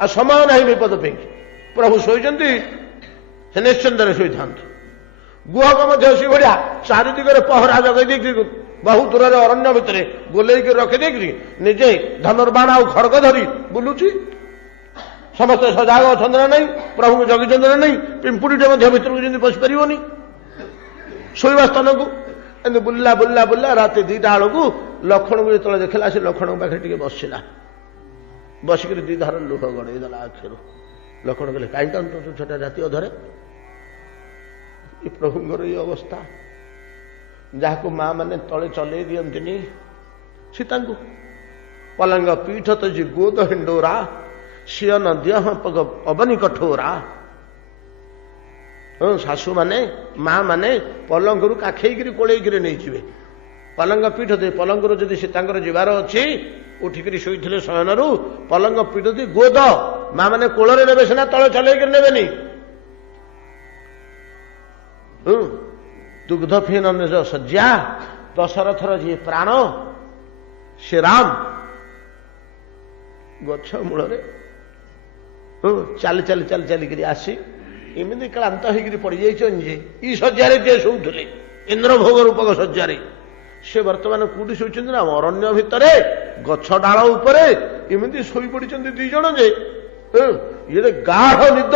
ଆଉ ସମୟ ନାହିଁ ବିପଦ ପାଇଁକି। ପ୍ରଭୁ ଶୋଇଛନ୍ତି, ସେ ନିଶ୍ଚିନ୍ତରେ ଶୋଇଥାନ୍ତୁ। ଗୁହକ ମଧ୍ୟ ସେଭଳିଆ ଚାରିଦିଗରେ ପହରା ଜଗେଇ ଦେଇକିରି ବହୁ ଦୂରରେ ଅରଣ୍ୟ ଭିତରେ ଗୋଲେଇକି ରଖିଦେଇକିରି ନିଜେ ଧନୁର୍ବାଣ ଆଉ ଖଡଗ ଧରି ବୁଲୁଛି। ସମସ୍ତେ ସଜାଗ ଅଛନ୍ତି ନା ନାହିଁ, ପ୍ରଭୁଙ୍କୁ ଜଗିଛନ୍ତି ନା ନାହିଁ। ପିମ୍ପୁଡ଼ିଟେ ମଧ୍ୟ ଭିତରକୁ ଯେମିତି ପଶିପାରିବନି ଶୋଇବା ସ୍ଥାନକୁ। ଏମିତି ବୁଲିଲା ବୁଲିଲା ବୁଲିଲା ରାତି 2ଟା ବେଳକୁ ଲକ୍ଷ୍ମଣଙ୍କୁ ଯେତେବେଳେ ଦେଖିଲା, ସେ ଲକ୍ଷ୍ମଣଙ୍କ ପାଖରେ ଟିକେ ବସିଲା। ବସିକିରି 2 ଧାର ଲୁହ ଗଡ଼େଇ ଦେଲା ଆଖିରୁ। ଲକ୍ଷ୍ମଣ କହିଲେ, କାହିଁ କାନ୍ଦୁଛୁ ଛୋଟ ରାତି ଅଧରେ? ଏ ପ୍ରଭୁଙ୍କର ଏଇ ଅବସ୍ଥା। ଯାହାକୁ ମା ମାନେ ତଳେ ଚଲେଇ ଦିଅନ୍ତିନି ସୀତାଙ୍କୁ। ପଲଙ୍ଗ ପୀଠ ତଜି ଗୋଦ ହିଣ୍ଡୋରା, ସିଅନ ଦିଅ ପଗ ଅବନି କଠୋରା। ଶାଶୁ ମାନେ ମା ମାନେ ପଲଙ୍କରୁ କାଖେଇକିରି କୋଳେଇକିରି ନେଇଯିବେ। ପଲଙ୍ଗ ପୀଠ ଦେଇ ପଲଙ୍କରୁ ଯଦି ସୀତାଙ୍କର ଯିବାର ଅଛି, ଉଠିକିରି ଶୋଇଥିଲେ ଶୟନରୁ, ପଲଙ୍କ ପୀଠ ଦେଇ ଗୋଦ ମା ମାନେ କୋଳରେ ନେବେ ସିନା, ତଳେ ଚଲେଇକିରି ନେବେନି। ଦୁଗ୍ଧ ଫିନ ନିଜ ଶଯ୍ୟା, ଦଶରଥର ଯିଏ ପ୍ରାଣ, ସେ ରାମ ଗଛ ମୂଳରେ ଚାଲି ଚାଲି ଚାଲି ଚାଲିକିରି ଆସି ଏମିତି କ୍ଳାନ୍ତ ହେଇକିରି ପଡିଯାଇଛନ୍ତି ଯେ ଇ ଶଯ୍ୟାରେ ଯିଏ ଶୋଉଥିଲେ, ଇନ୍ଦ୍ରଭୋଗ ରୂପକ ଶଯ୍ୟାରେ, ସେ ବର୍ତ୍ତମାନ କୋଉଠି ଶୋଇଛନ୍ତି ନା ଅରଣ୍ୟ ଭିତରେ ଗଛ ଡାଳ ଉପରେ ଏମିତି ଶୋଇପଡିଛନ୍ତି 2 ଜଣ ଯେ ଇଏ ଗାଢ ନିଦ।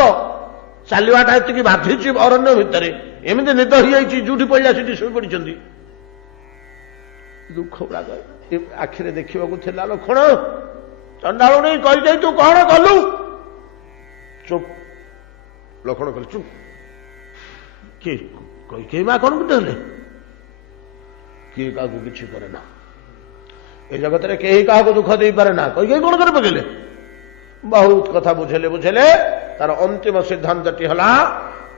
ଚାଲିବାଟା ଏତିକି ବାଧିଛି ଅରଣ୍ୟ ଭିତରେ, ଏମିତି ନିଦ ହେଇଯାଇଛି, ଯୋଉଠି ପଡ଼ିଲା ସେଠି ଶୋଇପଡିଛନ୍ତି। ଦୁଃଖ ଗୁଡାକ ଆଖିରେ ଦେଖିବାକୁ ଥିଲା। ଲକ୍ଷ୍ମଣ ଚଣ୍ଡାଳୁଣୀ କହିଯାଇ ତୁ କଣ କଲୁ? ଚୁପ୍। ଲକ୍ଷ୍ମଣ କହିଲେ ଚୁପ୍। କିଏ କୈକେୟୀ ମା କଣ ହେଲେ? କିଏ କାହାକୁ କିଛି କରେ ନା, ଏ ଜଗତରେ କେହି କାହାକୁ ଦୁଃଖ ଦେଇପାରେ ନା। କୈକେୟୀ କଣ କରି ପକେଇଲେ? ବହୁତ କଥା ବୁଝେଇଲେ, ତାର ଅନ୍ତିମ ସିଦ୍ଧାନ୍ତଟି ହେଲା,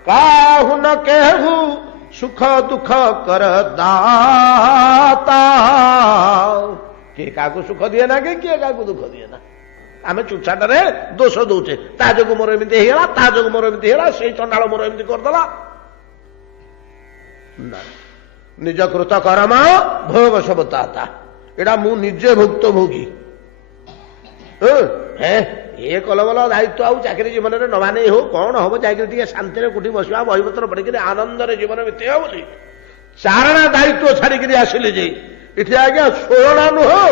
କାହୁ ନ କେହୁ ସୁଖ ଦୁଃଖ କର ଦାତା। କିଏ କାହାକୁ ସୁଖ ଦିଏ ନା, କିଏ କାହାକୁ ଦୁଃଖ ଦିଏ ନା। ଆମେ ଚୁଚାଟାରେ ଦୋଷ ଦଉଛେ, ତା ଯୋଗୁଁ ମୋର ଏମିତି ହେଇଗଲା, ତା ଯୋଗୁଁ ମୋର ଏମିତି ହେଇଗଲା, ସେଇ ଚଣ୍ଡାଳ ମୋର ଏମିତି କରିଦେଲା। ନିଜ କୃତ କରମ ଭୋଗ ସବୁ ତାତା। ଏଇଟା ମୁଁ ନିଜେ ଭୁକ୍ତ ଭୋଗୀ। ଏ କଲବଲ ଦାୟିତ୍ୱ ଆଉ ଚାକିରି ଜୀବନରେ ନବା ନେଇ ହଉ, କଣ ହବ ଚାକିରି ଟିକେ ଶାନ୍ତିରେ କୋଠି ବସିବା, ବହିପତ୍ର ପଢିକିରି ଆନନ୍ଦରେ ଜୀବନ ବିତେଇବା ବୋଲି ଚାରଣା ଦାୟିତ୍ୱ ଛାଡିକିରି ଆସିଲି ଯେ ଏଠି ଆଜ୍ଞା 16 ନୁହଁ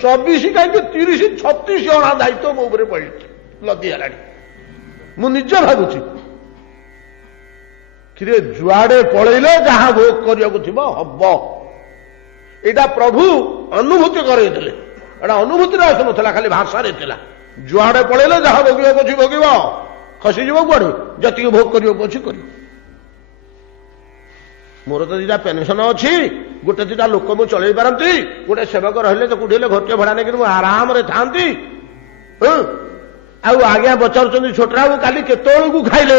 24 କାହିଁକି 30 36 ଅଣା ଦାୟିତ୍ୱ ମୋ ଉପରେ ପଡିଛି, ଲଦି ହେଲାଣି। ମୁଁ ନିଜେ ଭାବୁଛି କିରେ ଯୁଆଡେ ପଳେଇଲେ ଯାହା ଭୋଗ କରିବାକୁ ଥିବ ହବ। ଏଇଟା ପ୍ରଭୁ ଅନୁଭୂତି କରେଇଥିଲେ। ଏଇଟା ଅନୁଭୂତିରେ ଆସୁନଥିଲା, ଖାଲି ଭାଷାରେ ଥିଲା। ଯୁଆଡେ ପଳେଇଲେ ଯାହା ଭୋଗିବାକୁ ଅଛି ଭୋଗିବ, ଖସିଯିବ କୁଆଡେ ଯେତିକି ଭୋଗ କରିବ ପଛେ କରିବ। ମୋର ତ ଦିଟା ପେନସନ ଅଛି, ଗୋଟେ ଦିଟା ଲୋକ ମୁଁ ଚଳେଇ ପାରନ୍ତି, ଗୋଟେ ସେବକ ରହିଲେ ତ କୋଉଠି ହେଲେ ଘରଟିଏ ଭଡା ନେଇକି ମୁଁ ଆରାମରେ ଥାନ୍ତି। ଆଉ ଆଜ୍ଞା ପଚାରୁଛନ୍ତି ଛୋଟରା ବାବୁ କାଲି କେତେବେଳକୁ ଖାଇଲେ?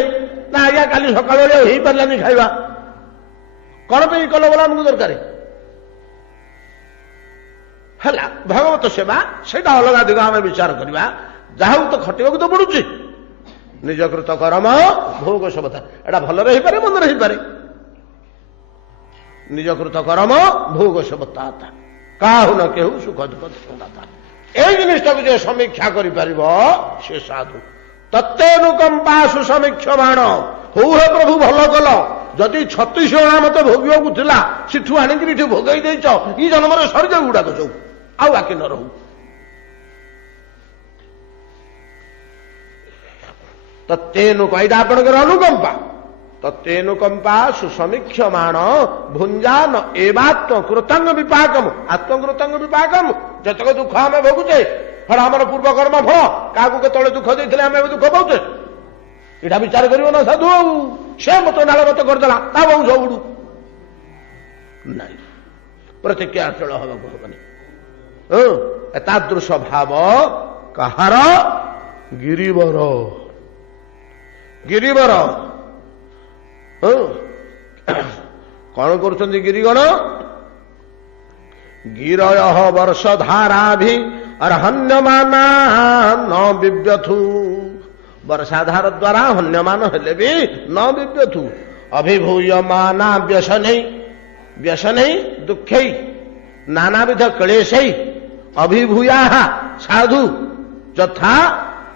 ନା ଆଜ୍ଞା କାଲି ସକାଳ ବେଳେ ହେଇପାରିଲାନି ଖାଇବା। କଣ ପାଇଁ କଲ ବୋଲା ଆମକୁ ଦରକାର ହେଲା। ଭଗବତ ସେବା ସେଇଟା ଅଲଗା ଦିଗ ଆମେ ବିଚାର କରିବା। ଯାହାକୁ ତ ଖଟିବାକୁ ତ ପଡୁଛି। ନିଜକୃତ କର୍ମ ଭୋଗ ସବତା, ଏଟା ଭଲରେ ହେଇପାରେ ମନ୍ଦରେ ହେଇପାରେ। ନିଜକୃତ କର୍ମ ଭୋଗ ସବତା କାହୁ ନ କେହୁ ସୁଖ ଦୁଃଖ ଦାତା। এই ଜିନିଷଟାକୁ ଯେ ସମୀକ୍ଷା କରିପାରିବ ସେ ସାଧୁ। ତତ୍ତେନୁକମ୍ପା ସୁସମୀକ୍ଷମାଣ। ହଉ ହେ ପ୍ରଭୁ ଭଲ କଲ, ଯଦି 36 ଅଣା ମତେ ଭୋଗିବାକୁ ଥିଲା ସେଠୁ ଆଣିକିରି ଏଠି ଭୋଗେଇ ଦେଇଛ, ଇ ଜନ୍ମରେ ସରିଯାଉ ଗୁଡାକ ସବୁ, ଆଉ ବାକି ନ ରହୁ। ତତ୍ତେନୁକ ଏଇଟା ଆପଣଙ୍କର ଅନୁକମ୍ପା। ତତ୍ତେନୁକମ୍ପା ସୁସମୀକ୍ଷମାଣ ଭୁଞ୍ଜାନ ଏବାତ୍ମ କୃତାଙ୍ଗ ବିପାକମ। ଆତ୍ମକୃତାଙ୍ଗ ବିପାକମ। ଯେତକ ଦୁଃଖ ଆମେ ଭୋଗୁଛେ ହେଟା ଆମର ପୂର୍ବ କର୍ମ ଫଳ। କାହାକୁ କେତେବେଳେ ଦୁଃଖ ଦେଇଥିଲେ ଆମେ ଏବେ ଦୁଃଖ ପାଉଛେ, ଏଇଟା ବିଚାର କରିବ ନା ସାଧୁ। ଆଉ ସେ ମତ ନାଳ ମତ କରିଦେଲା ତା ବଂଶ ଉଡୁ ନାଇଁ, ପ୍ରତିକ୍ରିୟାଶୀଳ ହବାକୁ ହବନି। ଏତାଦୃଶ ଭାବ କାହାର? ଗିରିବର। ଗିରିବର କଣ କରୁଛନ୍ତି ଗିରିଗଣ? ଗିରୟ ବର୍ଷ ଧାରାଭି ଅର୍ହନ୍ୟମାନା ନ ବିବ୍ୟଥୁ। ବର୍ଷାଧାର ଦ୍ୱାରା ହନ୍ୟମାନ ହେଲେ ବି ନ ବିବ୍ୟଥୁ। ଅଭିଭୂୟମାନା ବ୍ୟସନୈ। ବ୍ୟସନୈ ଦୁଃଖୈ ନାନାବିଧ କ୍ଲେଶୈ ଅଭିଭୂୟା ସାଧୁ ଯଥା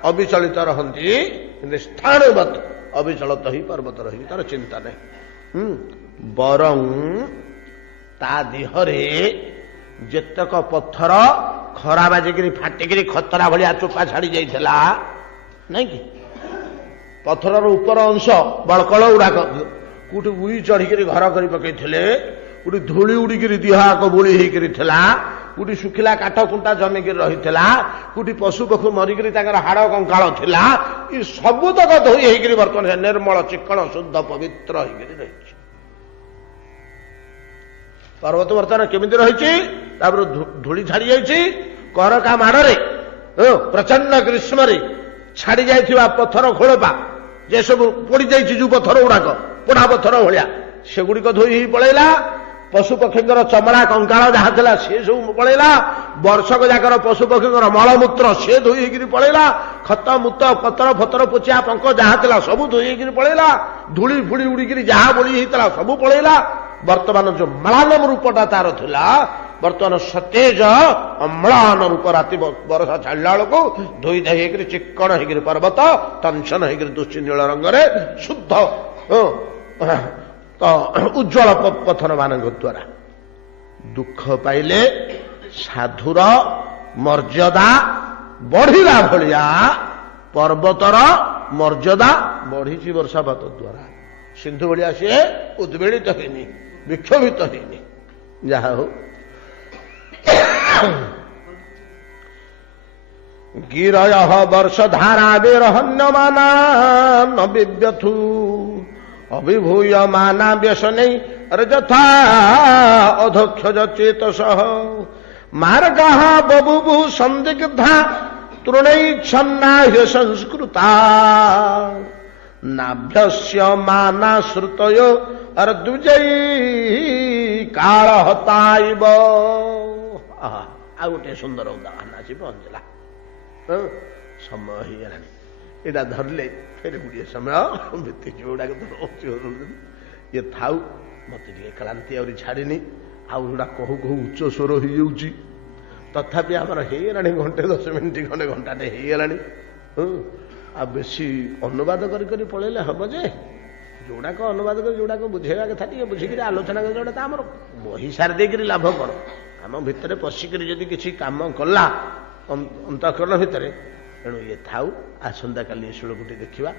ଅବିଚଳିତ ରହନ୍ତି। ସ୍ଥାଣୁବତ୍ ଅବିଚଳିତ ହିଁ ପର୍ବତ ରହିବି, ତାର ଚିନ୍ତା ନାହିଁ। ବରଂ ତା ଦେହରେ ଯେତେକ ପଥର ଖରା ବାଜିକିରି ଫାଟିକିରି ଖତରା ଭଳିଆ ଚୋପା ଛାଡି ଯାଇଥିଲା ନାଇଁ କି, ପଥରର ଉପର ଅଂଶ ବଳକଳ ଗୁଡାକ କୋଉଠି ଉଇ ଚଢିକିରି ଘର କରି ପକେଇଥିଲେ, କୋଉଠି ଧୂଳି ଉଡିକିରି ଦିହାକ ବୋଳି ହେଇକିରି ଥିଲା, କୋଉଠି ଶୁଖିଲା କାଠ କୁଣ୍ଟା ଜମିକିରି ରହିଥିଲା, କୋଉଠି ପଶୁ ପକ୍ଷୀ ମରିକିରି ତାଙ୍କର ହାଡ କଙ୍କାଳ ଥିଲା, ଏ ସବୁତକ ଧୋଇ ହେଇକିରି ବର୍ତ୍ତମାନ ନିର୍ମଳ ଚିକ୍କଣ ଶୁଦ୍ଧ ପବିତ୍ର ହେଇକିରି ରହିଛି। ପର୍ବତ ବର୍ତ୍ତମାନ କେମିତି ରହିଛି? ତାପରେ ଧୂଳି ଛାଡି ଯାଇଛି। କରକା ମାଡରେ ପ୍ରଚଣ୍ଡ ଗ୍ରୀଷ୍ମରେ ଛାଡି ଯାଇଥିବା ପଥର ଖୋଳପା ଯେ ସବୁ ପୋଡି ଯାଇଛି, ଯୋଉ ପଥର ଗୁଡାକ ପୋଡା ପଥର ଭଳିଆ, ସେଗୁଡିକ ଧୋଇ ହେଇ ପଳେଇଲା। ପଶୁ ପକ୍ଷୀଙ୍କର ଚମଡ଼ା କଙ୍କାଳ ଯାହା ଥିଲା ସେ ସବୁ ପଳେଇଲା। ବର୍ଷକ ଯାକର ପଶୁ ପକ୍ଷୀଙ୍କର ମଳମୂତ୍ର ସେ ଧୋଇ ହେଇକିରି ପଳେଇଲା। ଖତ ମୁତ ପତର ଫତର ପୋଚିଆ ପଙ୍କ ଯାହା ଥିଲା ସବୁ ଧୋଇ ହେଇକିରି ପଳେଇଲା। ଧୂଳି ଫୁଳି ଉଡିକିରି ଯାହା ବୋଳି ହେଇଥିଲା ସବୁ ପଳେଇଲା। ବର୍ତ୍ତମାନ ଯୋଉ ମ୍ଳାନ ରୂପଟା ତାର ଥିଲା, ବର୍ତ୍ତମାନ ସତେଜ ଅମ୍ଳାନ ରୂପ ରାତି ବରଷା ଛାଡ଼ିଲା ବେଳକୁ ଧୋଇ ଧାଇ ହେଇକିରି ଚିକ୍କଣ ହେଇକିରି ପର୍ବତ ଟନସନ ହେଇକିରି ଦୁଶ୍ଚି ନୀଳ ରଙ୍ଗରେ ଶୁଦ୍ଧ ତ ଉଜ୍ଜଳ ପଥର ମାନଙ୍କ ଦ୍ୱାରା। ଦୁଃଖ ପାଇଲେ ସାଧୁର ମର୍ଯ୍ୟାଦା ବଢିଲା ଭଳିଆ ପର୍ବତର ମର୍ଯ୍ୟାଦା ବଢିଛି ବର୍ଷାପାତ ଦ୍ୱାରା। ସିନ୍ଧୁ ଭଳିଆ ସିଏ ଉଦ୍ବେଳିତ ହେଇନି, ବିକ୍ଷୋଭିତ ହେଇନି। ଯାହା ହଉ ଗିରୟ ବର୍ଷ ଧାରା ବିରହନ୍ୟମାନା ନ ବିବ୍ୟଥୁ ଅଭିଭୂୟମାନା ବ୍ୟସନୈ ଯଥା ଅଧକ୍ଷଜ ଚେତସଃ ମାର୍ଗାଃ ବଭୁବୁ ସନ୍ଦିଗ୍ଧା ତୃଣୈଚ୍ଛନ୍ନା ହ୍ୟ ସଂସ୍କୃତା ନାଭ୍ୟସ୍ୟ ମାନା ଶ୍ରୁତୟୋ ଦ୍ୱିଜୈ କାଳ ହତାଇବ। ଆଉ ଗୋଟେ ସୁନ୍ଦର ଉଦାହରଣ ଅଛି ପହଞ୍ଚିଲା। ସମୟ ହେଇଗଲାଣି, ଏଇଟା ଧରିଲେ ଫେର ଗୁଡ଼ିଏ ସମୟ ବିତିଯିବ। ଗୁଡାକ ଇଏ ଥାଉ, ମତେ ଟିକେ କ୍ଳାନ୍ତି ଆହୁରି ଛାଡ଼ିନି। ଆଉ ଯୋଉଟା କହୁ କହୁ ଉଚ୍ଚ ସ୍ୱର ହେଇଯାଉଛି। ତଥାପି ଆମର ହେଇଗଲାଣି ଘଣ୍ଟେ 10 ମିନିଟ୍, ଖଣ୍ଡେ ଘଣ୍ଟାଟେ ହେଇଗଲାଣି। ଆଉ ବେଶୀ ଅନୁବାଦ କରି କରି ପଳେଇଲେ ହବ ଯେ, ଯୋଉଟାକ ଅନୁବାଦ କରି ଯୋଉଟାକ ବୁଝେଇବା କଥା ଟିକେ ବୁଝିକିରି ଆଲୋଚନା କରି ଯୋଉଟା ଆମର ବହି ସାରି ଦେଇକିରି ଲାଭ କଣ? ଆମ ଭିତରେ ପଶିକିରି ଯଦି କିଛି କାମ କଲା ଅନ୍ତଃକରଣ ଭିତରେ, ତେଣୁ ଇଏ ଥାଉ। ଆସନ୍ତାକାଲି ଏ ଷୋଳକୁଟି ଦେଖିବା।